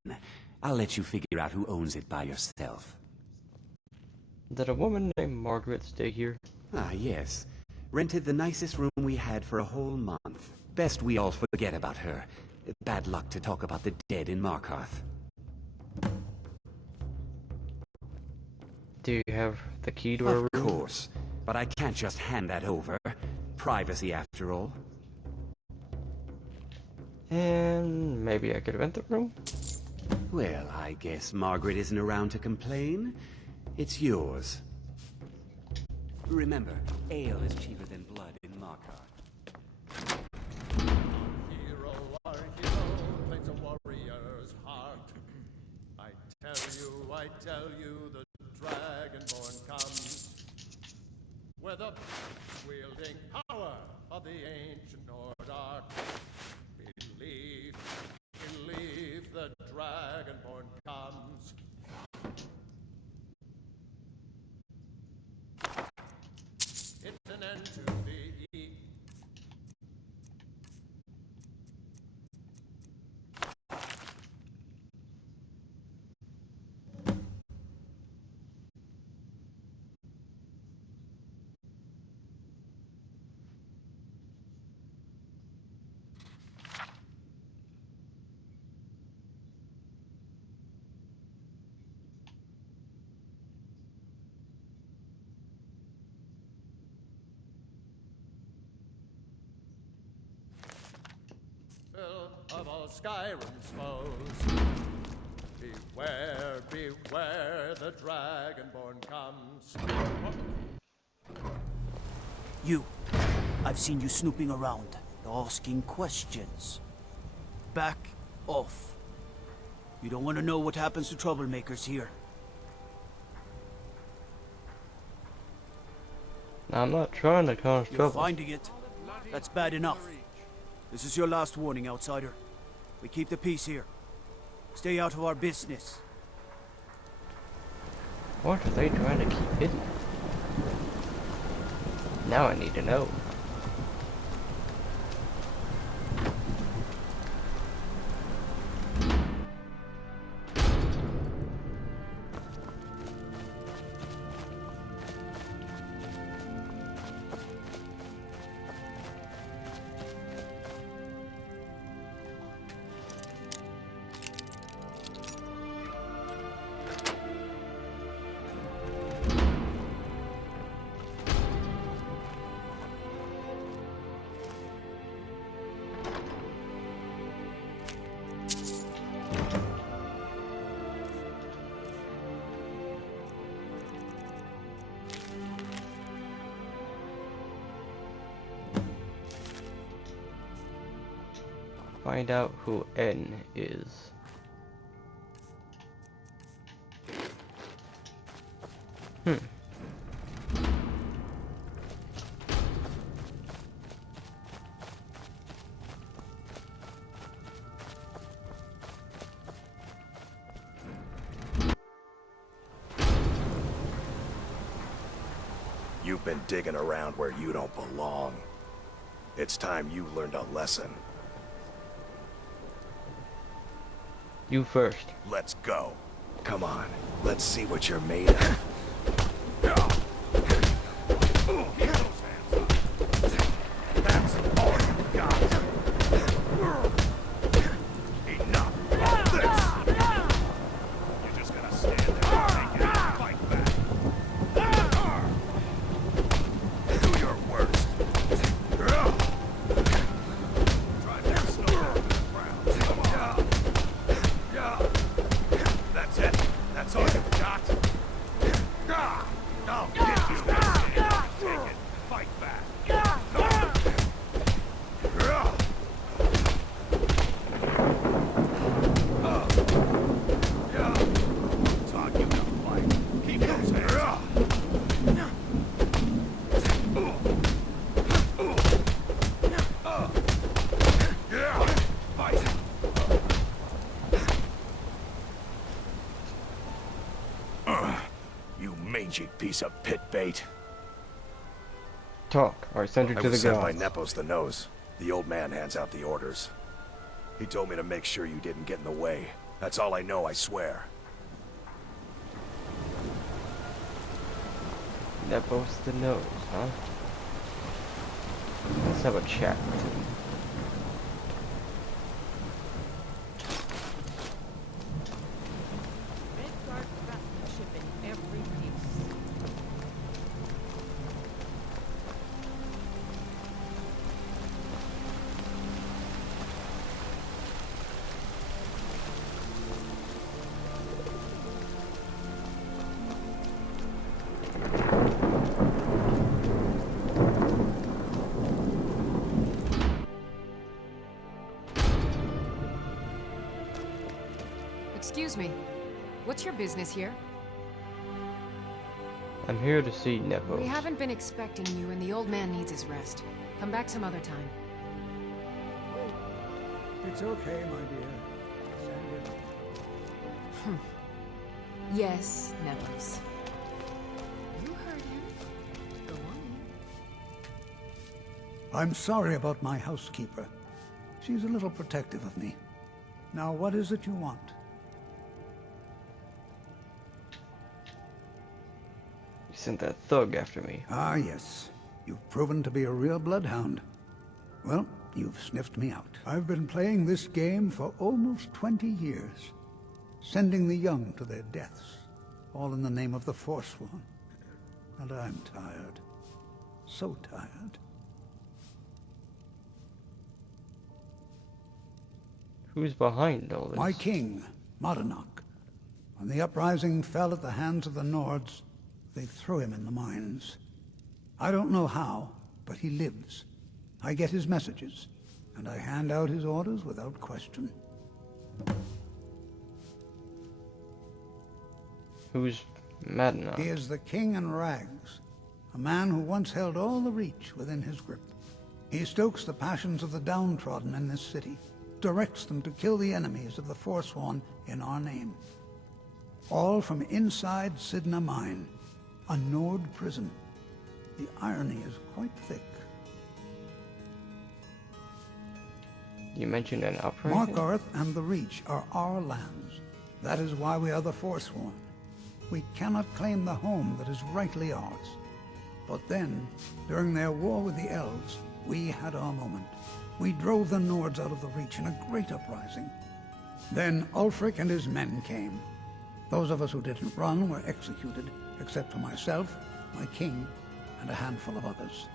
I'll let you figure out who owns it by yourself. Did a woman named Margaret stay here? Ah, yes. Rented the nicest room we had for a whole month. Best we all forget about her. Bad luck to talk about the dead in Markarth. Do you have the key to her room? Of course. But I can't just hand that over. Privacy, after all. And maybe I could rent the room? Well, I guess Margaret isn't around to complain. It's yours. Remember, ale is cheaper than blood in Markarth. Our hero plays a warrior's heart. I tell you, the Dragonborn comes. With the wielding power of the ancient Nord art. Believe, the Dragonborn comes. It's an end to the E. Of all Skyrim's foes. Beware, beware, the Dragonborn comes. You. I've seen you snooping around, asking questions. Back off. You don't want to know what happens to troublemakers here. I'm not trying to cause You're trouble. finding it. That's bad enough. This is your last warning, outsider. We keep the peace here. Stay out of our business. What are they trying to keep hidden? Now I need to know. Find out who N is. You've been digging around where you don't belong. It's time you learned a lesson. You first. Let's go. Come on, let's see what you're made of. That's all you've got. Enough of this. You're just gonna stand there and take it and fight back. Do your worst. Try to slow down the crowd. Come on. That's it. That's all you've got. No, get you. Take it. Fight back. Taught you to fight. Keep those hands up. Fight. You mangy piece of pit bait. Talk, or send her I to the was sent by gods. Nepos the Nose. The old man hands out the orders. He told me to make sure you didn't get in the way. That's all I know, I swear. Nepos the nose, huh? Let's have a chat with him. Redguard craftsmanship in every piece. Excuse me. What's your business here? I'm here to see Nepos. We haven't been expecting you, and the old man needs his rest. Come back some other time. It's okay, my dear. Send it. Yes, Nepos. You heard him. Go on. I'm sorry about my housekeeper. She's a little protective of me. Now, what is it you want? You sent that thug after me. Ah, yes. You've proven to be a real bloodhound. Well, you've sniffed me out. I've been playing this game for almost 20 years, sending the young to their deaths, all in the name of the Forsworn. And I'm tired. So tired. Who's behind all this? My king, Modernach. When the uprising fell at the hands of the Nords, they threw him in the mines. I don't know how, but he lives. I get his messages, and I hand out his orders without question. Who's Madna? He is the king in rags, a man who once held all the Reach within his grip. He stokes the passions of the downtrodden in this city, directs them to kill the enemies of the Forsworn in our name. All from inside Sidna Mine, a Nord prison. The irony is quite thick. You mentioned an uprising? Markarth and the Reach are our lands. That is why we are the Forsworn. We cannot claim the home that is rightly ours. But then, during their war with the Elves, we had our moment. We drove the Nords out of the Reach in a great uprising. Then Ulfric and his men came. Those of us who didn't run were executed, except for myself, my king, and a handful of others.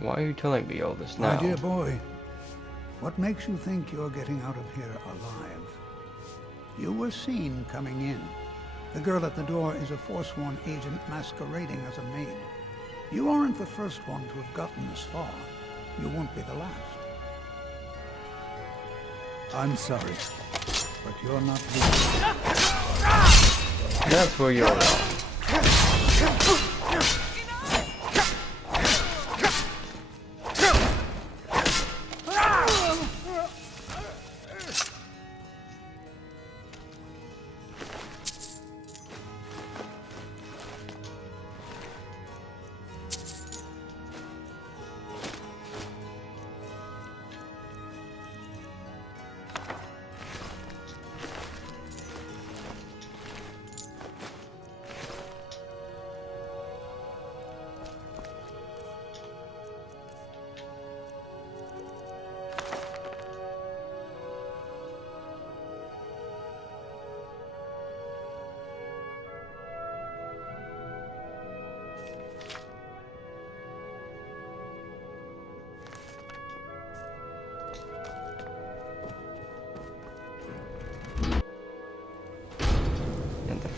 Why are you telling me all this now? My dear boy, what makes you think you're getting out of here alive? You were seen coming in. The girl at the door is a Forsworn agent masquerading as a maid. You aren't the first one to have gotten this far. You won't be the last. I'm sorry, but you're not leaving. That's where you're wrong.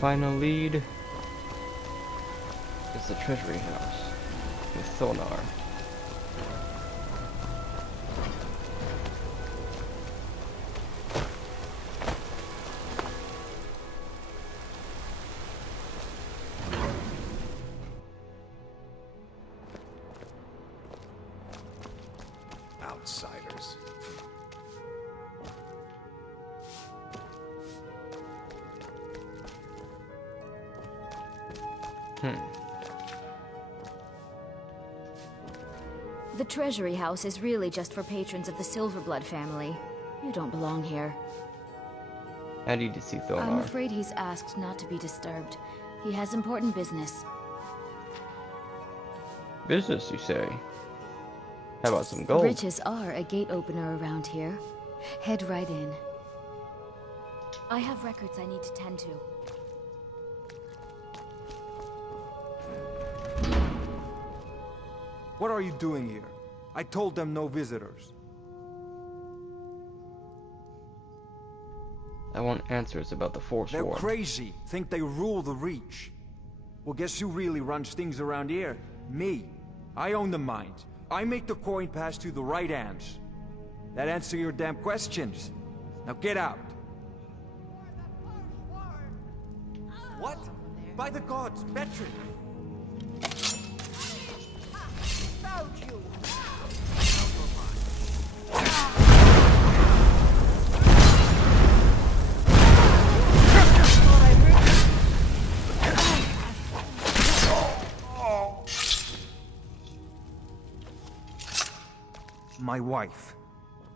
Final lead is the Treasury House with Thonar. Outsiders. The Treasury House is really just for patrons of the Silverblood family. You don't belong here. I need to see Thonar. I'm afraid he's asked not to be disturbed. He has important business. Business, you say? How about some gold? Riches are a gate opener around here. Head right in. I have records I need to tend to. What are you doing here? I told them no visitors. I want answers about the Forsworn. They're crazy. Think they rule the Reach. Well, guess who really runs things around here? Me. I own the mines. I make the coin pass to the right hands. That answer your damn questions. Now get out. What? By the gods, Betrin! Found you! My wife.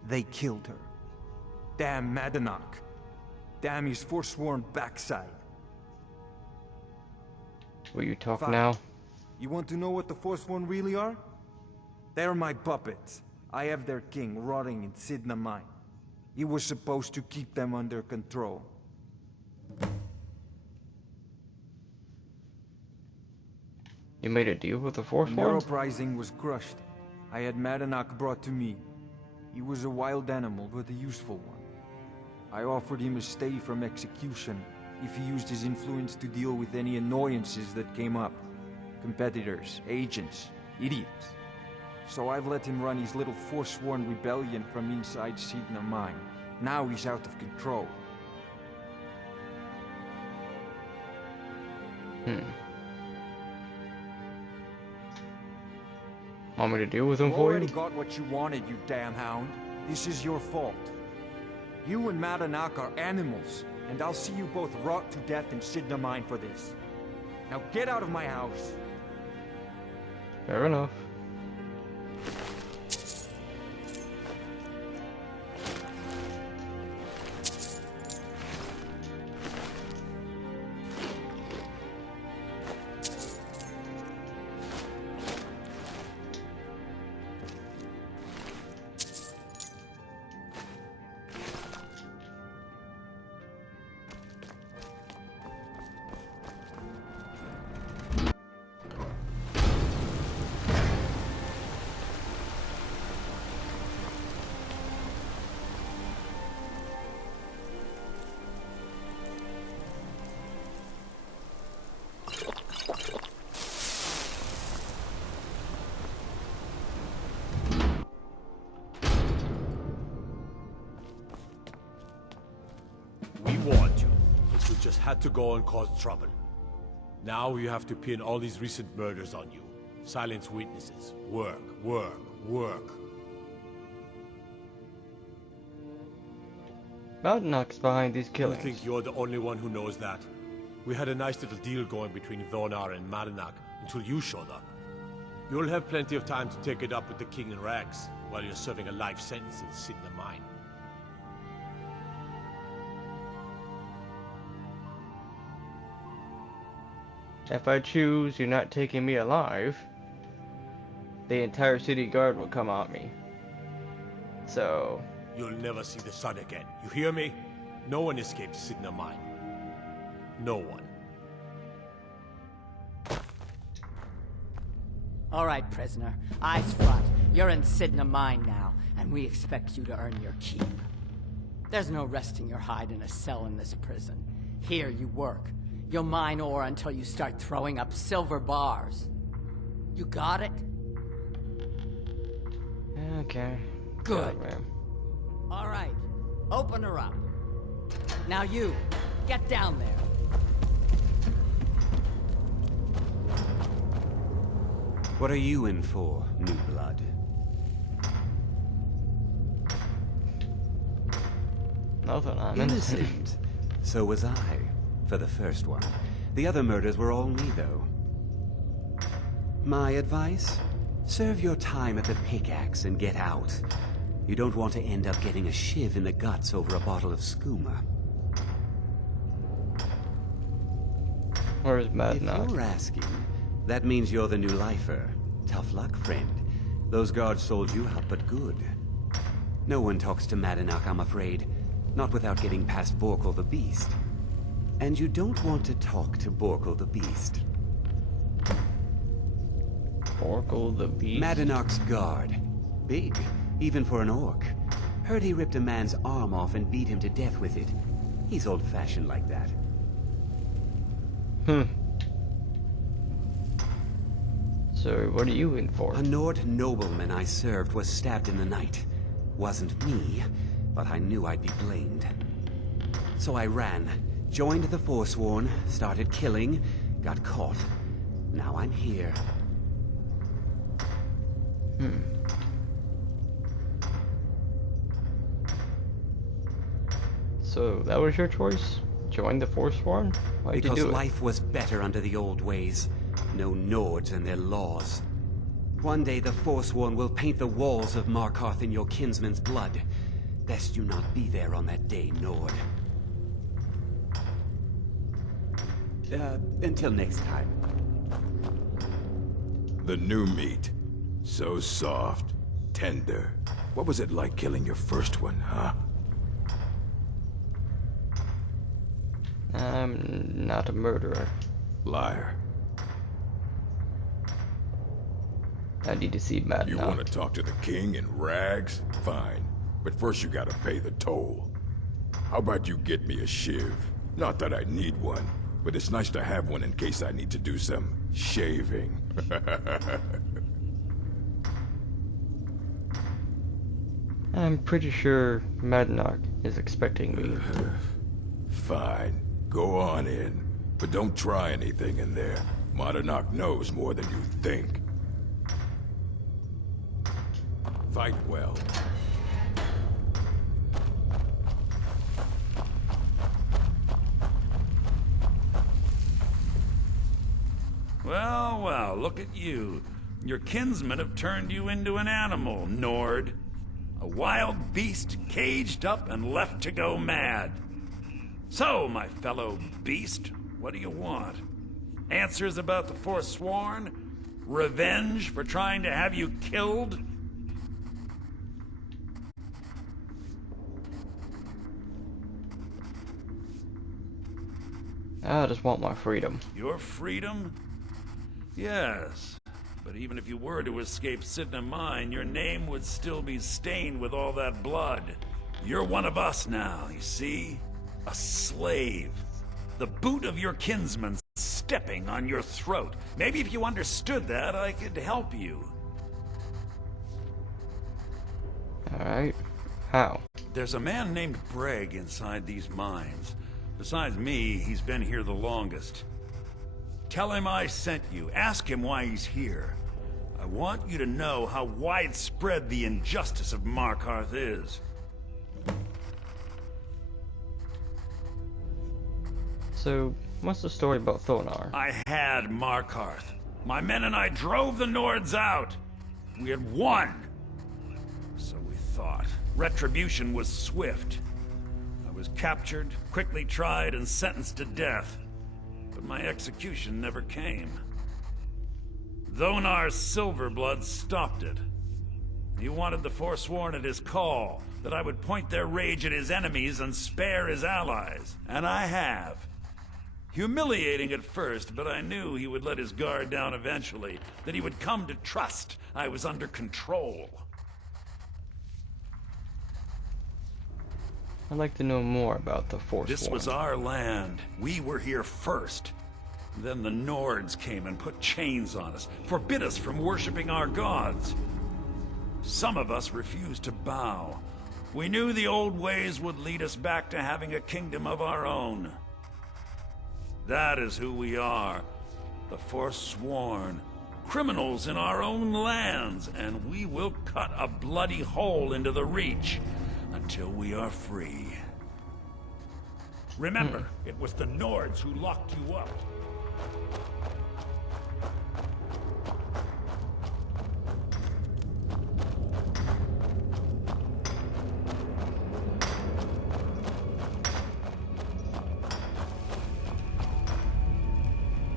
They killed her. Damn Madanach. Damn his forsworn backside. Will you talk Fine. now? You want to know what the Forsworn really are? They're my puppets. I have their king rotting in Sidna Mine. He was supposed to keep them under control. You made a deal with the When their Forsworn? uprising was crushed, I had Madanach brought to me. He was a wild animal, but a useful one. I offered him a stay from execution if he used his influence to deal with any annoyances that came up. Competitors, agents, idiots. So I've let him run his little Forsworn rebellion from inside Sidna Mine. Now he's out of control. Want me to deal with him You for you? already got what you wanted, you damn hound. This is your fault. You and Madanak are animals, and I'll see you both rot to death in Sidna Mine for this. Now get out of my house. Fair enough. We warned you, but you just had to go and cause trouble. Now you have to pin all these recent murders on you. Silence witnesses. Work, work, work. Madanak's behind these You killings. think you're the only one who knows that? We had a nice little deal going between Thonar and Madanak until you showed up. You'll have plenty of time to take it up with the King in Rags while you're serving a life sentence in Sidna Mine. If I choose you're not taking me alive, the entire city guard will come at me. So... You'll never see the sun again. You hear me? No one escapes Sidna Mine. No one. All right, prisoner. Eyes front. You're in Sidna Mine now, and we expect you to earn your keep. There's no resting your hide in a cell in this prison. Here you work. You'll mine ore until you start throwing up silver bars. You got it? Okay. Good. God, man. All right. Open her up. Now you, get down there. What are you in for, new blood? Nothing, I'm innocent. So was I, for the first one. The other murders were all me, though. My advice? Serve your time at the pickaxe and get out. You don't want to end up getting a shiv in the guts over a bottle of skooma. Where's Madanak? If you're asking, that means you're the new lifer. Tough luck, friend. Those guards sold you out, but good. No one talks to Madanak, I'm afraid. Not without getting past Borkul the Beast. And you don't want to talk to Borkul the Beast. Borkul the Beast? Madanak's guard. Big, even for an orc. Heard he ripped a man's arm off and beat him to death with it. He's old-fashioned like that. So, what are you in for? A Nord nobleman I served was stabbed in the night. Wasn't me, but I knew I'd be blamed. So I ran, joined the Forsworn, started killing, got caught. Now I'm here. So, that was your choice? Join the Forsworn? Why'd you Because do it? life was better under the old ways. No Nords and their laws. One day the Forsworn will paint the walls of Markarth in your kinsman's blood. Best you not be there on that day, Nord. Until next time. The new meat. So soft, tender. What was it like killing your first one, huh? I'm not a murderer. Liar. I need to see Madanak. You want to talk to the king in rags? Fine. But first you gotta pay the toll. How about you get me a shiv? Not that I need one, but it's nice to have one in case I need to do some shaving. I'm pretty sure Madanak is expecting me. Fine. Go on in. But don't try anything in there. Madanak knows more than you think. Fight well. Well, well, look at you. Your kinsmen have turned you into an animal, Nord. A wild beast caged up and left to go mad. So, my fellow beast, what do you want? Answers about the Forsworn? Revenge for trying to have you killed? I just want my freedom. Your freedom? Yes. But even if you were to escape Sidna Mine, your name would still be stained with all that blood. You're one of us now, you see? A slave. The boot of your kinsman stepping on your throat. Maybe if you understood that, I could help you. Alright. How? There's a man named Breg inside these mines. Besides me, he's been here the longest. Tell him I sent you. Ask him why he's here. I want you to know how widespread the injustice of Markarth is. So, what's the story about Thonar? I had Markarth. My men and I drove the Nords out. We had won. So we thought. Retribution was swift. I was captured, quickly tried, and sentenced to death. But my execution never came. Thonar's Silverblood stopped it. He wanted the Forsworn at his call, that I would point their rage at his enemies and spare his allies. And I have. Humiliating at first, but I knew he would let his guard down eventually, that he would come to trust I was under control. I'd like to know more about the Forsworn. This was our land. We were here first. Then the Nords came and put chains on us, forbid us from worshipping our gods. Some of us refused to bow. We knew the old ways would lead us back to having a kingdom of our own. That is who we are. The Forsworn. Criminals in our own lands, and we will cut a bloody hole into the Reach until we are free. Remember, it was the Nords who locked you up.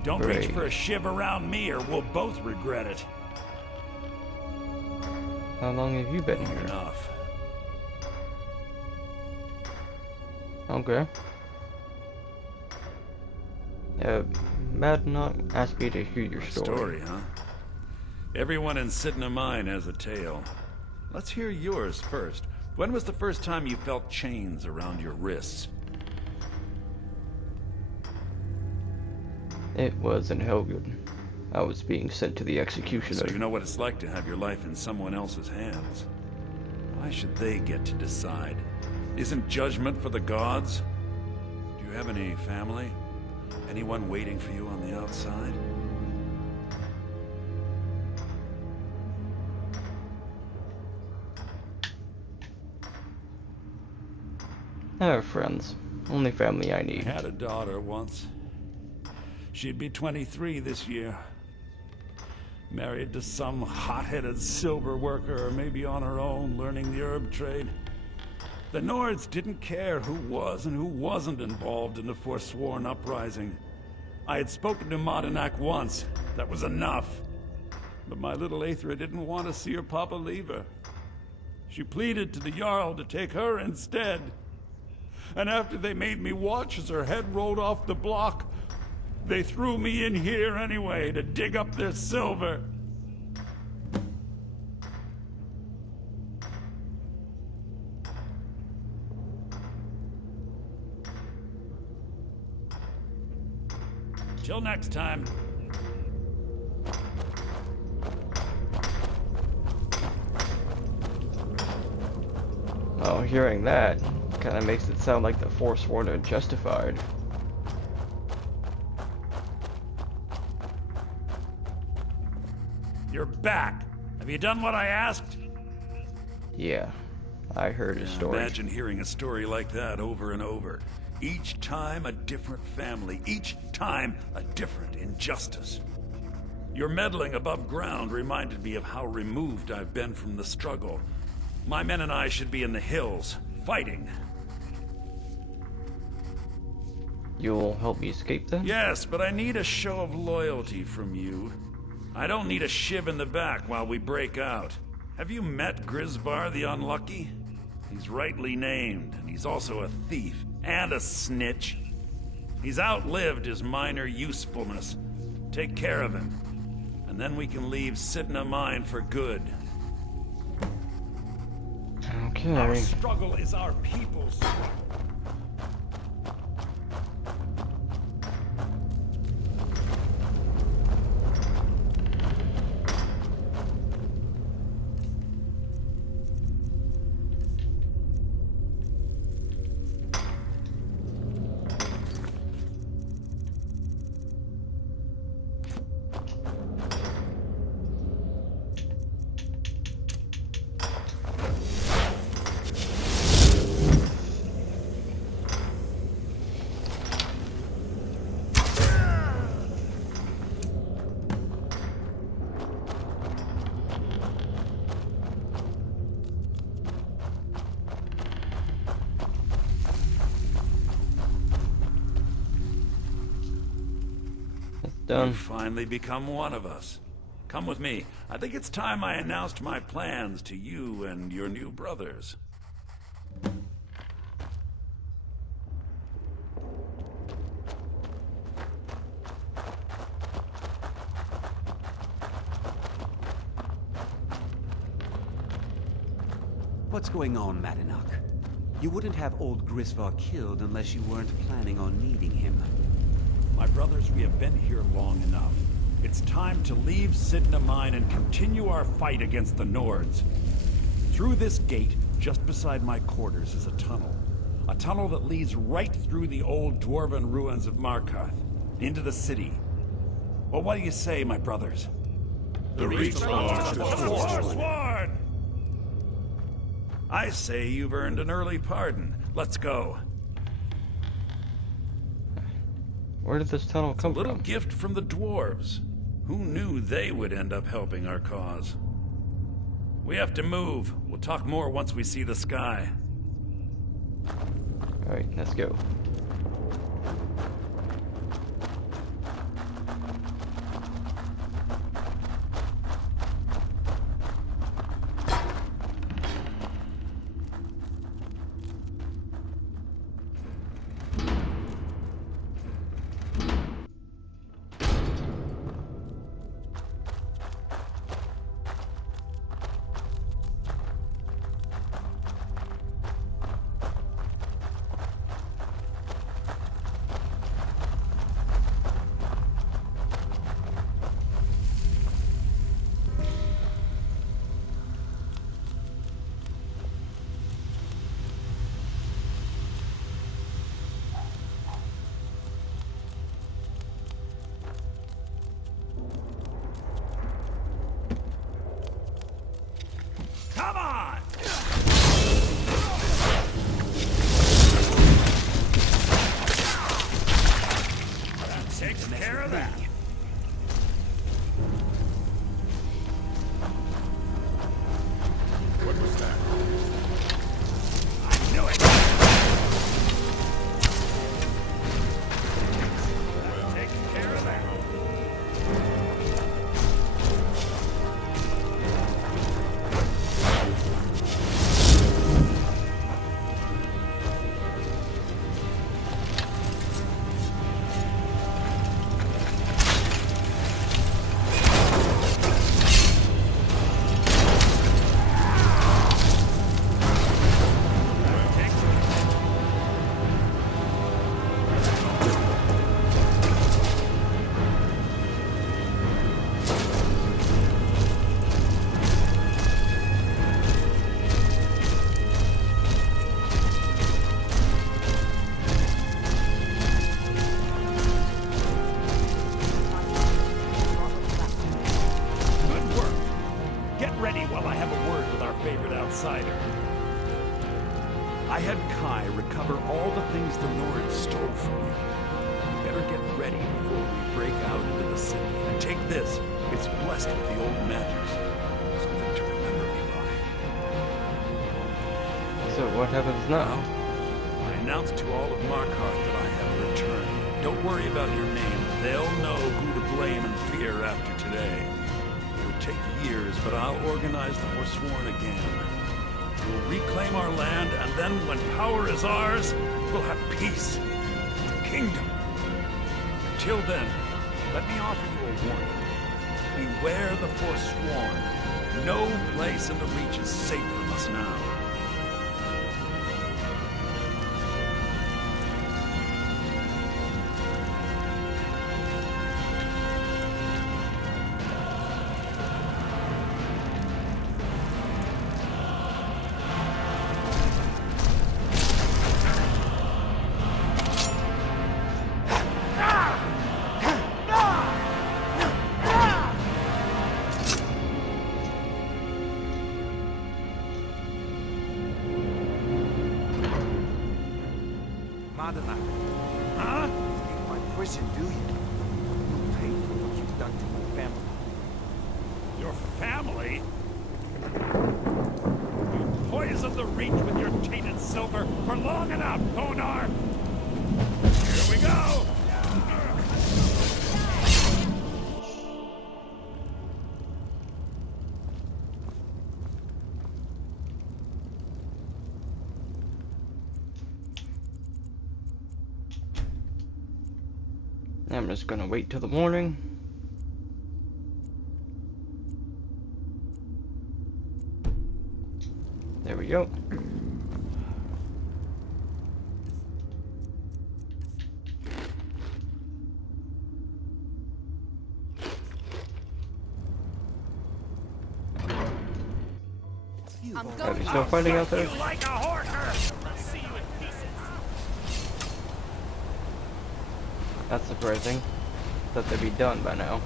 Don't reach for a shiv around me or we'll both regret it. How long have you been here? Enough. Okay. Madnock asked me to hear your story. Huh? Everyone in Sidna Mine has a tale. Let's hear yours first. When was the first time you felt chains around your wrists? It was in Helgen. I was being sent to the executioner. So you know what it's like to have your life in someone else's hands. Why should they get to decide? Isn't judgment for the gods? Do you have any family? Anyone waiting for you on the outside? I have friends. Only family I need. I had a daughter once. She'd be 23 this year. Married to some hot-headed silver worker, or maybe on her own, learning the herb trade. The Nords didn't care who was and who wasn't involved in the Forsworn uprising. I had spoken to Madanak once. That was enough. But my little Aethra didn't want to see her papa leave her. She pleaded to the Jarl to take her instead. And after they made me watch as her head rolled off the block, they threw me in here anyway to dig up their silver. Till next time. Oh, hearing that kind of makes it sound like the Forsworn are justified. You're back. Have you done what I asked? Yeah, I heard his story. Imagine hearing a story like that over and over. Each time a different family, each time a different injustice. Your meddling above ground reminded me of how removed I've been from the struggle. My men and I should be in the hills, fighting. You'll help me escape then? Yes, but I need a show of loyalty from you. I don't need a shiv in the back while we break out. Have you met Grisvar the Unlucky? He's rightly named, and he's also a thief and a snitch. He's outlived his minor usefulness. Take care of him, and then we can leave Sidna Mine for good. Okay. Our struggle is our people's struggle. Done. You've finally become one of us. Come with me. I think it's time I announced my plans to you and your new brothers. What's going on, Madanach? You wouldn't have old Grisvar killed unless you weren't planning on needing him. My brothers, we have been here long enough. It's time to leave Sidna Mine and continue our fight against the Nords. Through this gate, just beside my quarters, is a tunnel. A tunnel that leads right through the old dwarven ruins of Markarth, into the city. Well, what do you say, my brothers? The Reach belongs to the Forsworn! I say you've earned an early pardon. Let's go. Where did this tunnel come Little from? gift from the dwarves. Who knew they would end up helping our cause? We have to move. We'll talk more once we see the sky. Alright, let's go. Come on! That takes care of that. What was that? I knew it! That takes care of that. I had Kai recover all the things the Nords stole from me. We better better get ready before we break out into the city. And take this. It's blessed with the old magics. Something to remember me by. So what happens now? I announced to all of Markarth that I have returned. Don't worry about your name. They'll know who to blame and fear after today. It'll take years, but I'll organize the Forsworn again. We'll reclaim our land, and then when power is ours, we'll have peace. A kingdom. Until then, let me offer you a warning. Beware the Forsworn. No place in the Reach is safe from us now. Huh? In my prison, do you? You'll pay for what you've done to my family. Your family? You poisoned the Reach with your tainted silver for long enough, Thonar! Here we go! I'm just gonna wait till the morning. There we go. Are they still fighting out there? Like a horker! See you in pieces. That's surprising. Thought they'd be done by now.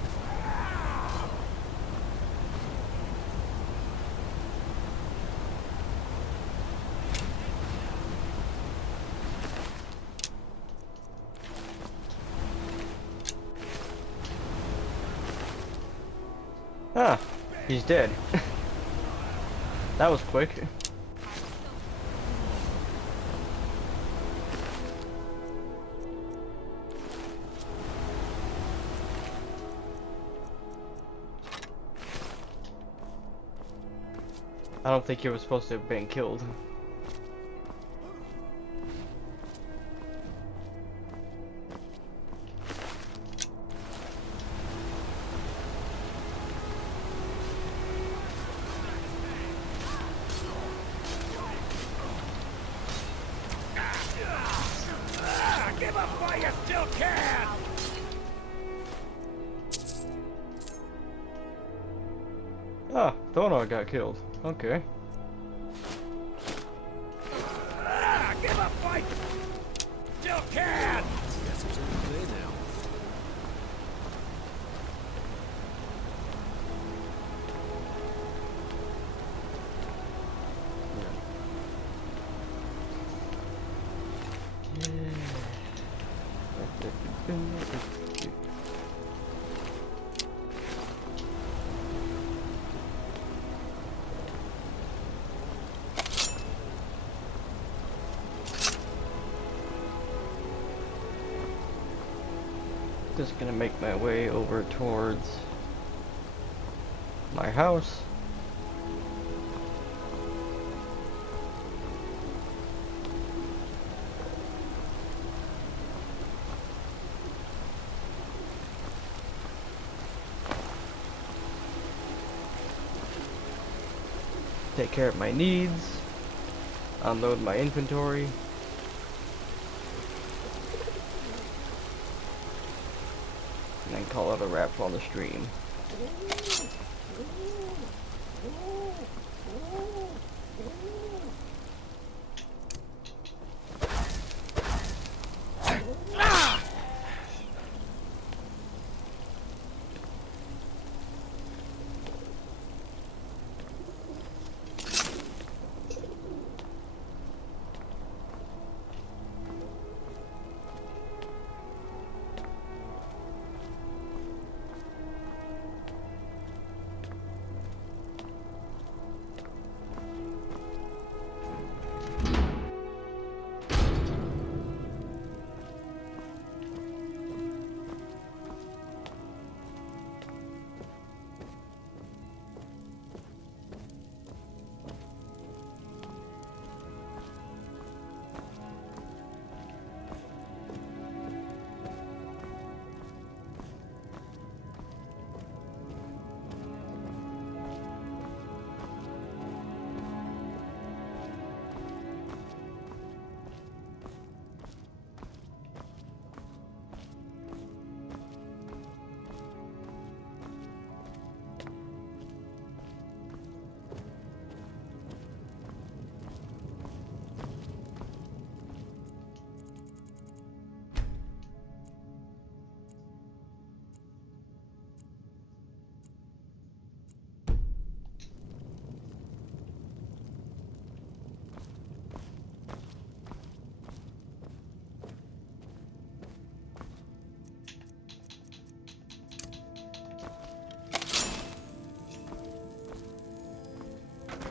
Ah, he's dead. That was quick. I don't think he was supposed to have been killed. Give up while you still can! Ah, Thonar got killed. Okay. Give up fight! Still can! Guess it's only clear now. Just gonna make my way over towards my house. Take care of my needs. Unload my inventory. And then call it a wrap on the stream.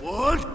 What?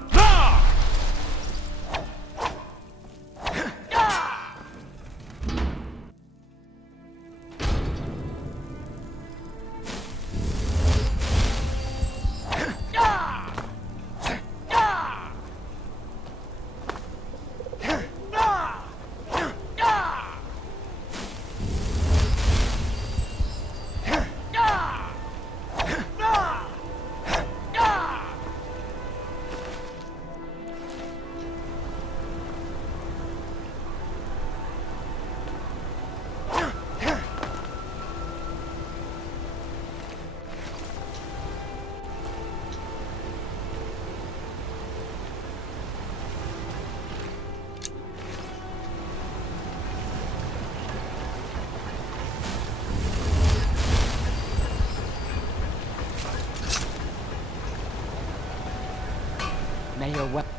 May your weapon.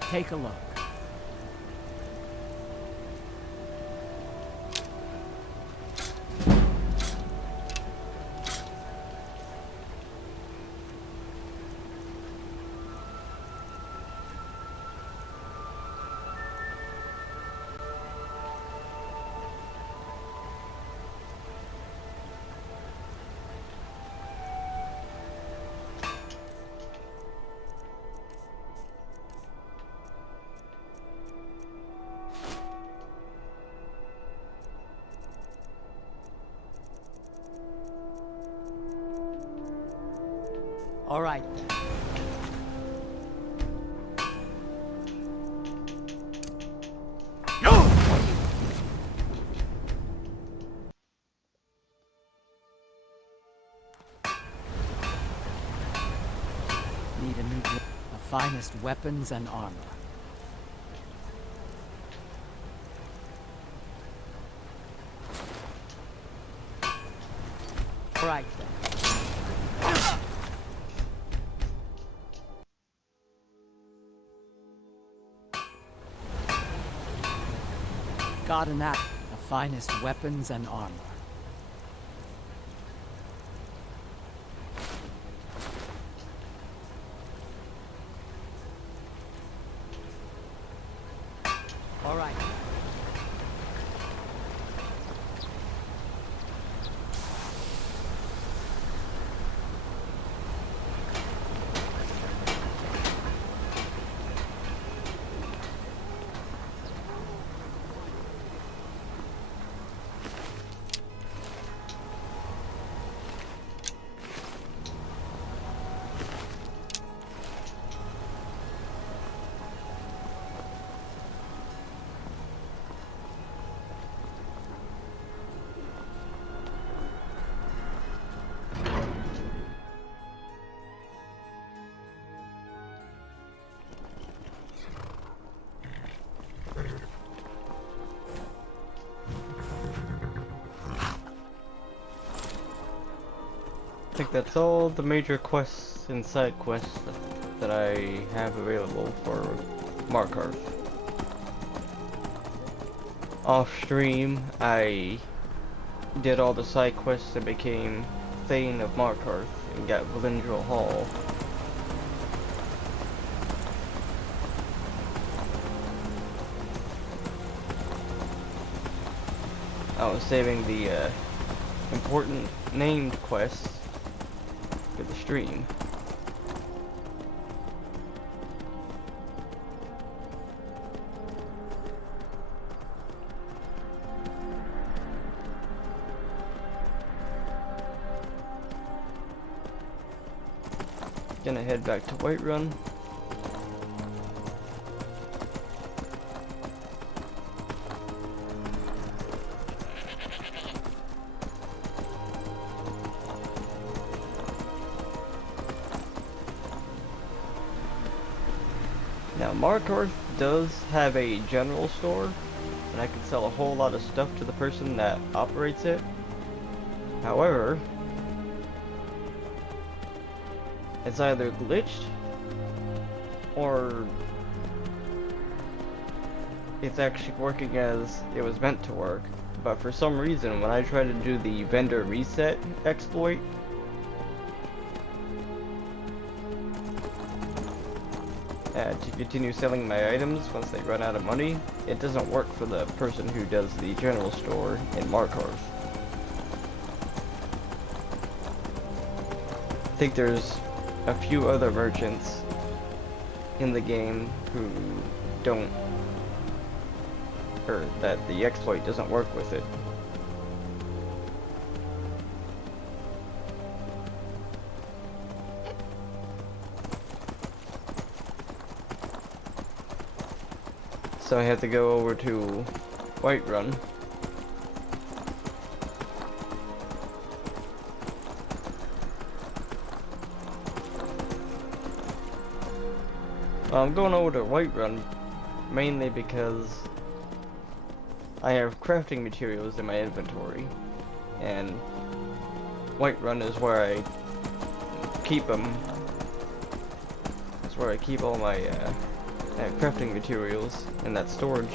Take a look. All right, then. Need a new the finest weapons and armor. All right, then. Got an app. The finest weapons and armor. All right. I think that's all the major quests and side quests that I have available for Markarth. Off stream, I did all the side quests and became Thane of Markarth and got Valindril Hall. I was saving the important named quests for the stream. Gonna head back to Whiterun. Now, Markarth does have a general store, and I can sell a whole lot of stuff to the person that operates it. However, it's either glitched, or it's actually working as it was meant to work. But for some reason, when I try to do the vendor reset exploit, to continue selling my items once they run out of money. It doesn't work for the person who does the general store in Markarth. I think there's a few other merchants in the game who don't, or that the exploit doesn't work with it. So I have to go over to Whiterun. I'm going over to Whiterun mainly because I have crafting materials in my inventory, and Whiterun is where I keep them. That's where I keep all my crafting materials in that storage.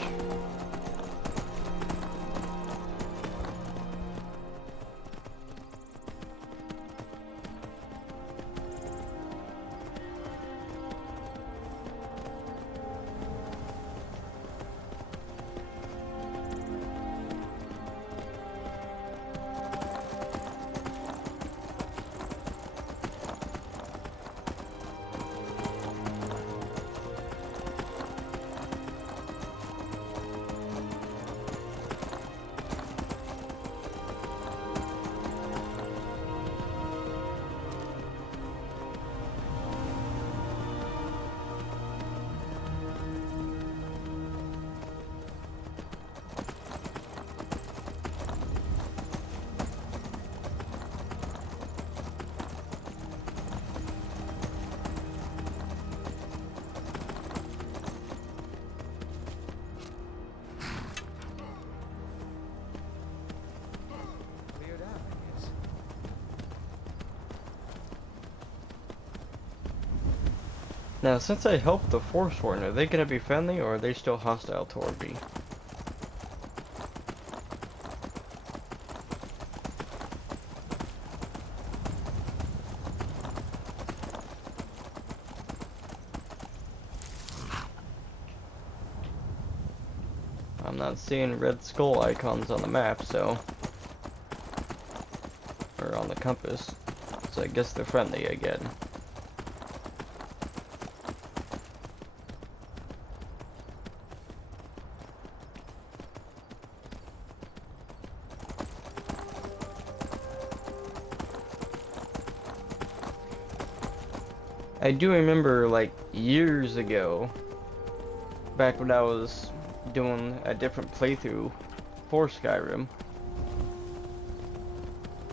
Now, since I helped the Forsworn, are they gonna be friendly or are they still hostile toward me? I'm not seeing red skull icons on the map, so... or on the compass. So I guess they're friendly again. I do remember, like, years ago, back when I was doing a different playthrough for Skyrim,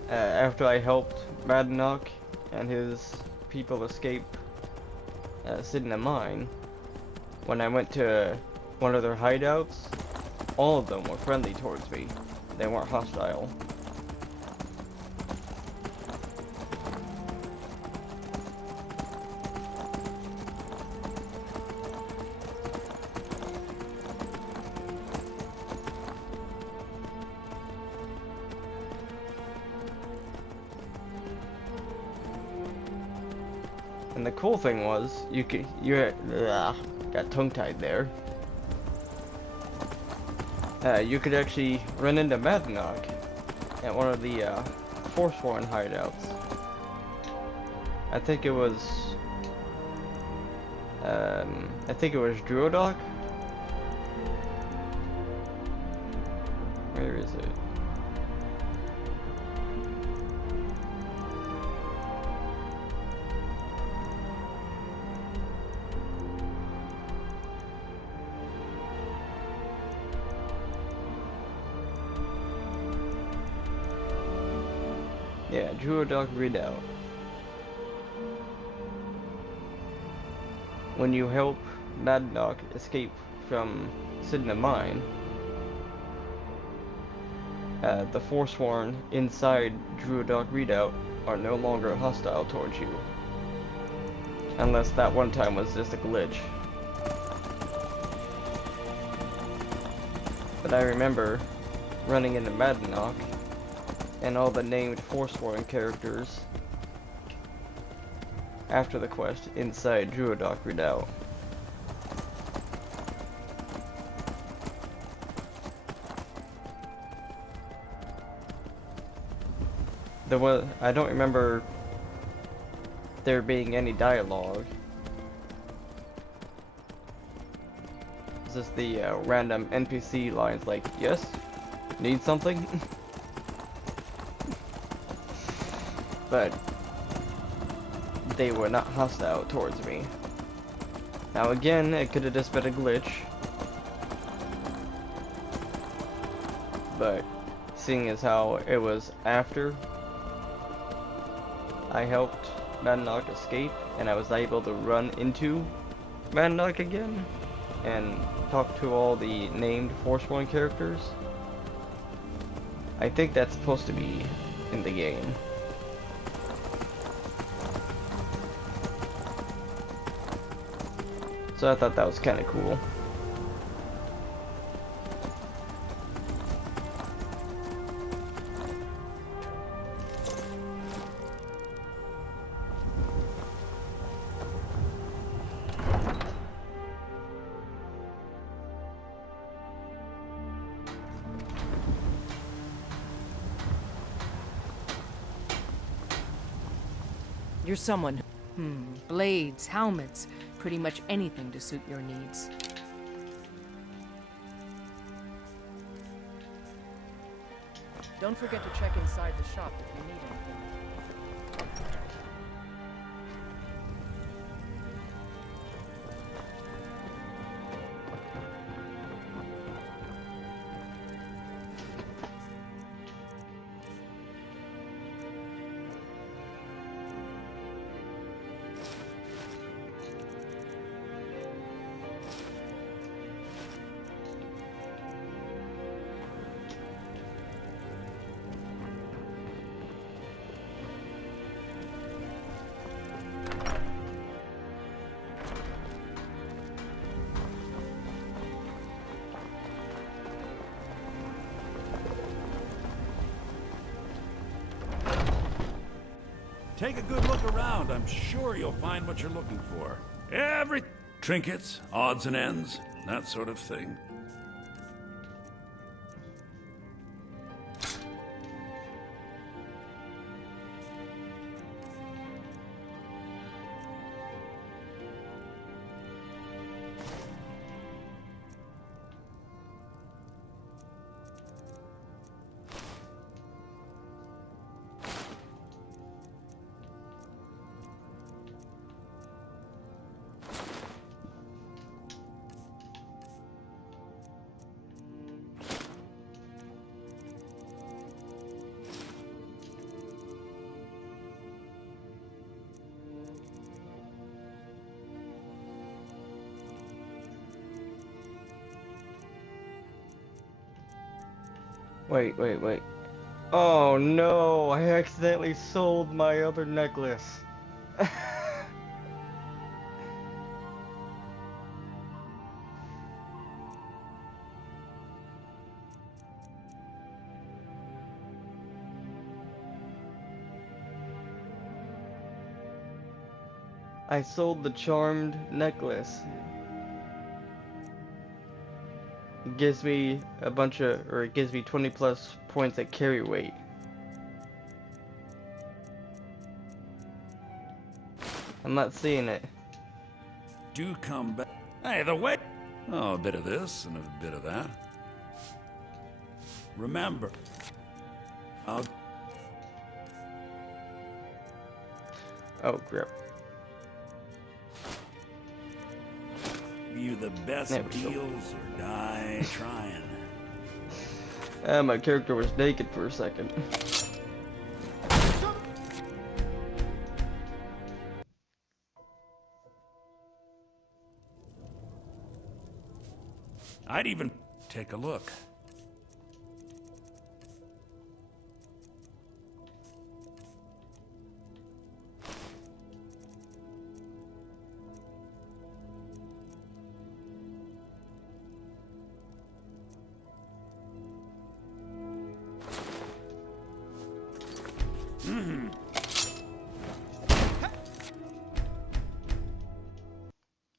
after I helped Madanok and his people escape sitting in a mine, when I went to one of their hideouts, all of them were friendly towards me. They weren't hostile. And the cool thing was, got tongue-tied there. You could actually run into Madanok at one of the Forsworn hideouts. I think it was Druidok. Where is it? Yeah, Druidok Redoubt. When you help Madanok escape from Sidna Mine, the Forsworn inside Druidok Redoubt are no longer hostile towards you. Unless that one time was just a glitch. But I remember running into Madanok and all the named Forsworn characters after the quest inside Druidok Redoubt. I don't remember there being any dialogue. It's just the random NPC lines like, yes? Need something? But they were not hostile towards me. Now again, it could have just been a glitch. But seeing as how it was after I helped Madnock escape and I was able to run into Madnock again and talk to all the named Forsworn characters, I think that's supposed to be in the game. So I thought that was kind of cool. You're someone who... blades, helmets, pretty much anything to suit your needs. Don't forget to check inside the shop if you need anything. Take a good look around. I'm sure you'll find what you're looking for. Every trinkets, odds and ends, that sort of thing. Wait. Oh no, I accidentally sold my other necklace. I sold the charmed necklace. It gives me a bunch of, or it gives me 20 plus points at carry weight. I'm not seeing it. Do come back. Hey, the way. Oh, a bit of this and a bit of that. Remember, I'll... Oh, grip. You the best deals or die trying. My character was naked for a second. I'd even take a look.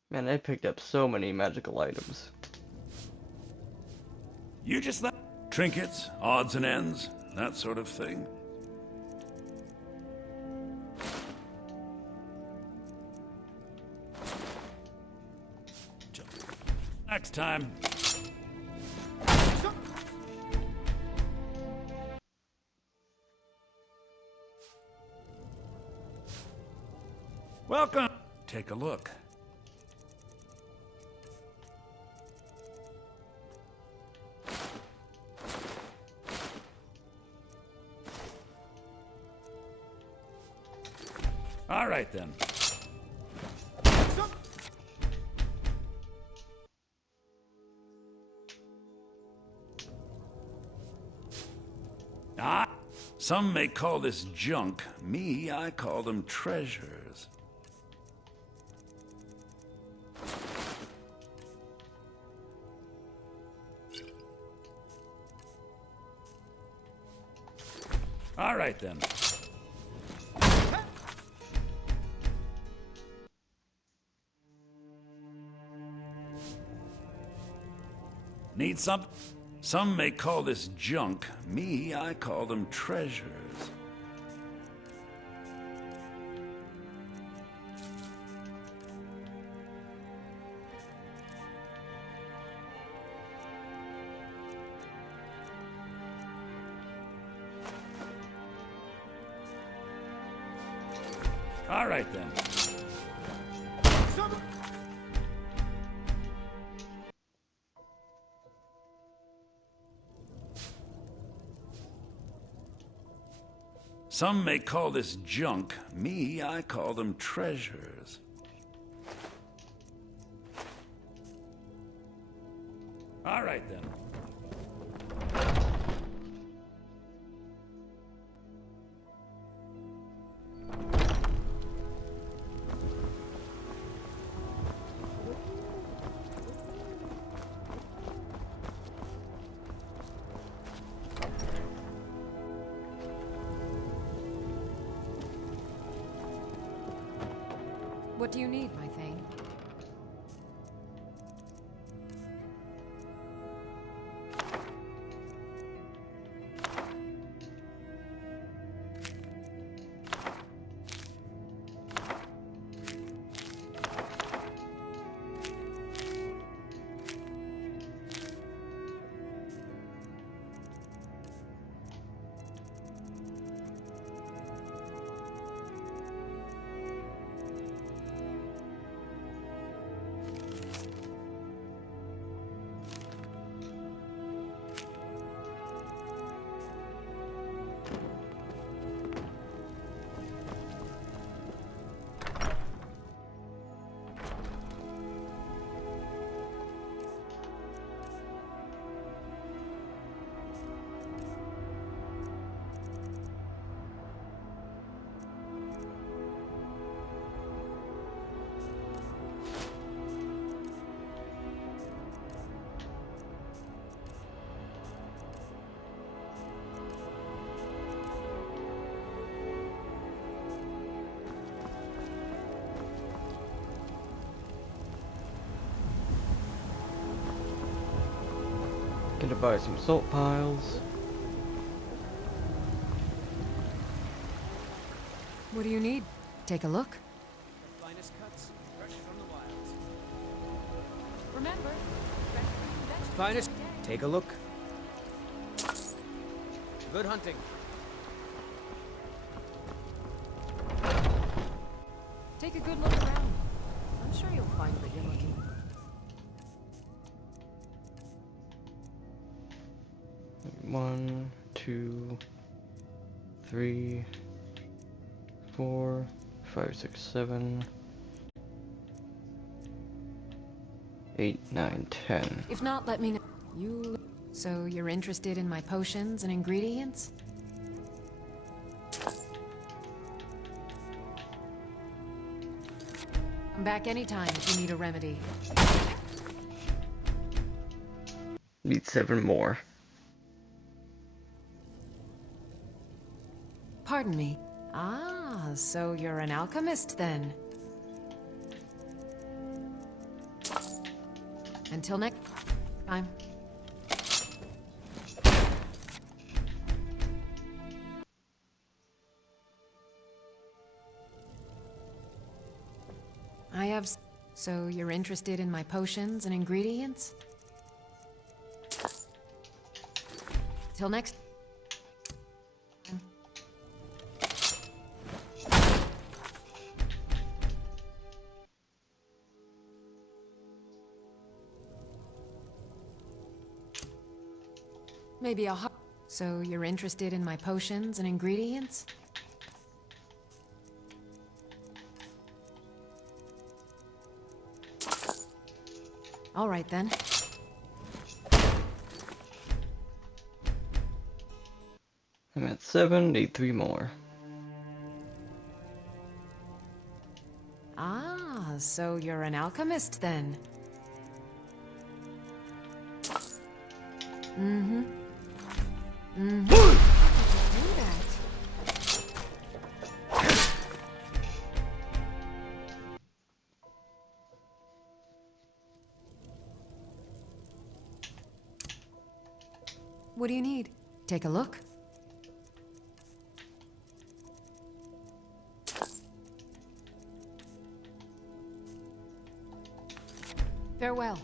Man, I picked up so many magical items. You just let trinkets, odds and ends, that sort of thing. Next time. Welcome. Take a look. All right then. Some may call this junk. Me, I call them treasures. All right then. Need some? Some may call this junk. Me, I call them treasures. All right then. Some may call this junk. Me, I call them treasures. All right then. What do you need, my thing? Gonna buy some salt piles. What do you need? Take a look. The finest cuts, fresh from the wilds. Remember, Finest. Take a look. Good hunting. take a good look around. I'm sure you'll find what you're looking for. 1, 2, 3, 4, 5, 6, 7, 8, 9, 10. If not, let me know. So you're interested in my potions and ingredients? Come back anytime if you need a remedy. Need 7 more. Pardon me. Ah, so you're an alchemist then. Until next time. So you're interested in my potions and ingredients? Till next. Maybe I'll. So you're interested in my potions and ingredients? All right then. I'm at 7, need 3 more. Ah, so you're an alchemist then? Mm-hmm. Mm-hmm. Do that. What do you need? Take a look. Farewell.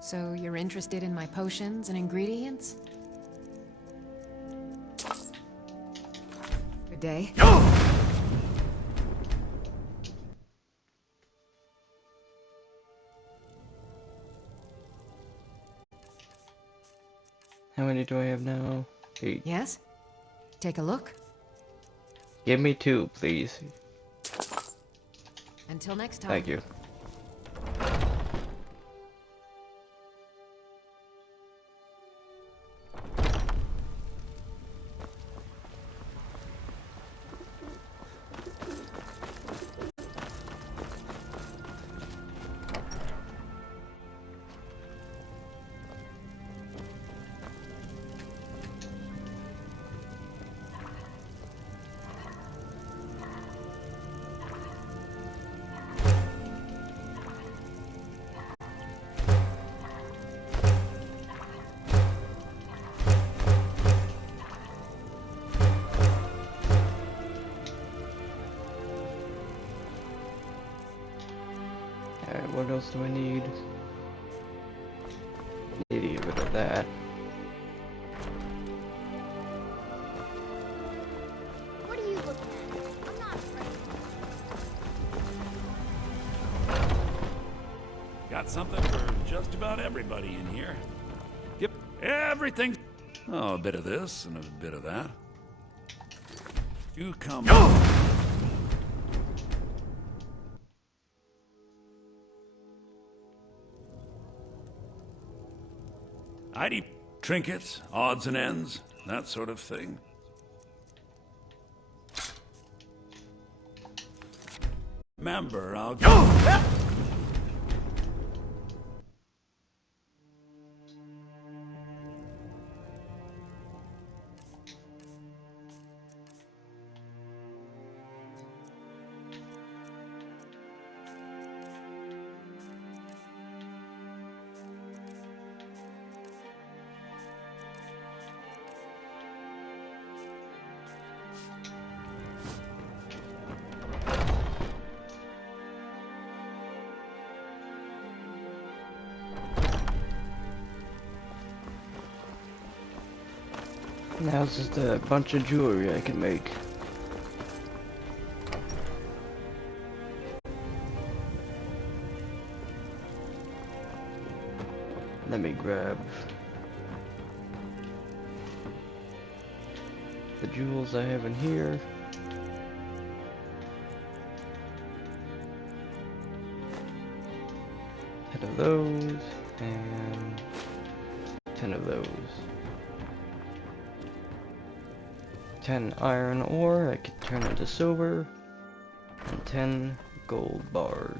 So you're interested in my potions and ingredients? Good day. How many do I have now? 8. Yes? Take a look. Give me 2, please. Until next time. Thank you. Alright, what else do I need? Need to get rid of that. What are you looking at? I'm not afraid. Got something for just about everybody in here. Yep, everything. Oh, a bit of this and a bit of that. You come. ID trinkets, odds and ends, that sort of thing. Remember, I'll go. Now it's just a bunch of jewelry I can make. Let me grab the jewels I have in here. Ten of those and 10 of those. 10 iron ore I could turn into silver, and 10 gold bars.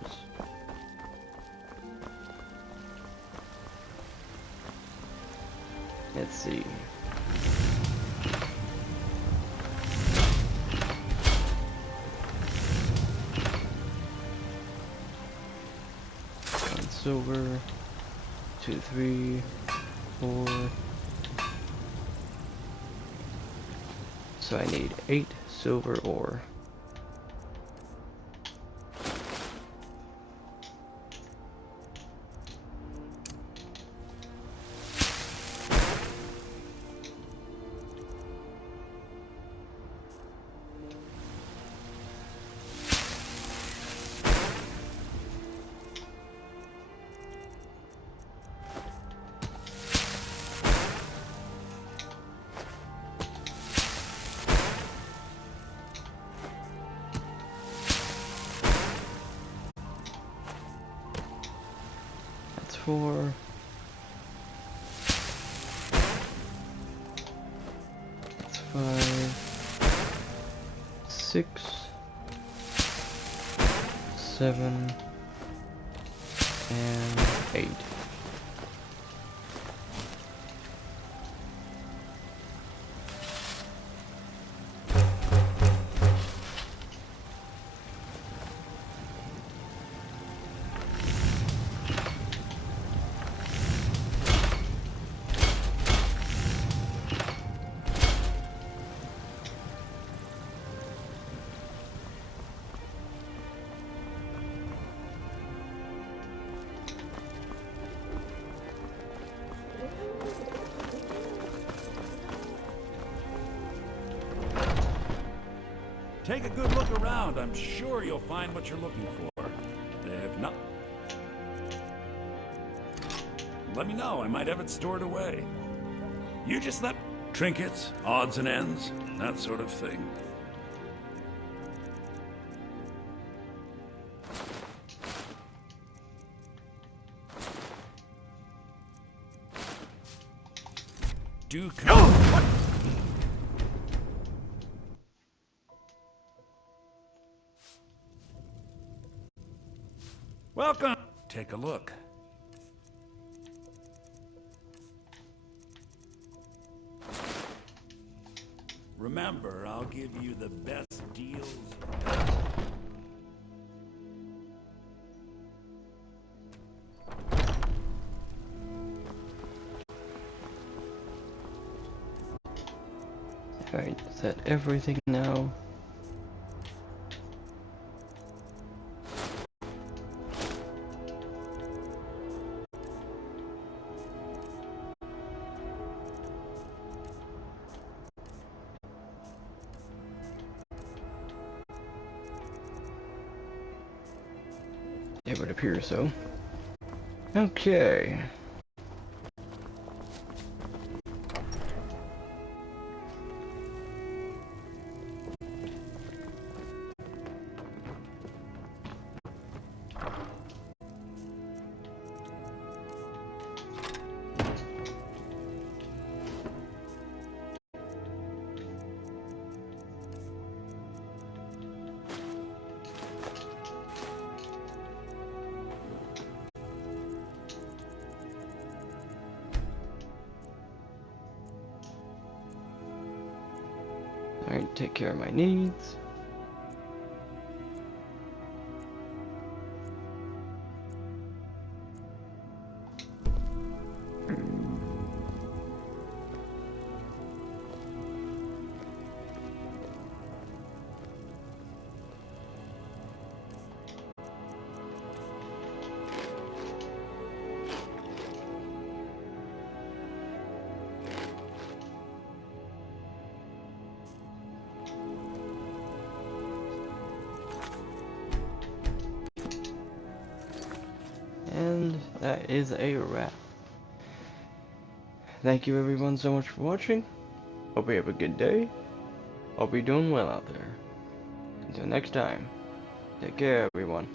Let's see. One silver, 2, 3, 4, So I need 8 silver ore. That's 4. That's 5. 6. 7. And 8. Take a good look around. I'm sure you'll find what you're looking for. If not, let me know. I might have it stored away. You just let trinkets, odds and ends, that sort of thing. Do come. What? Welcome. Take a look. Remember, I'll give you the best deals. Alright, is that everything now? It would appear so. Okay. Alright, take care of my needs. And that is a wrap. Thank you everyone so much for watching. Hope you have a good day. Hope you're doing well out there. Until next time, take care everyone.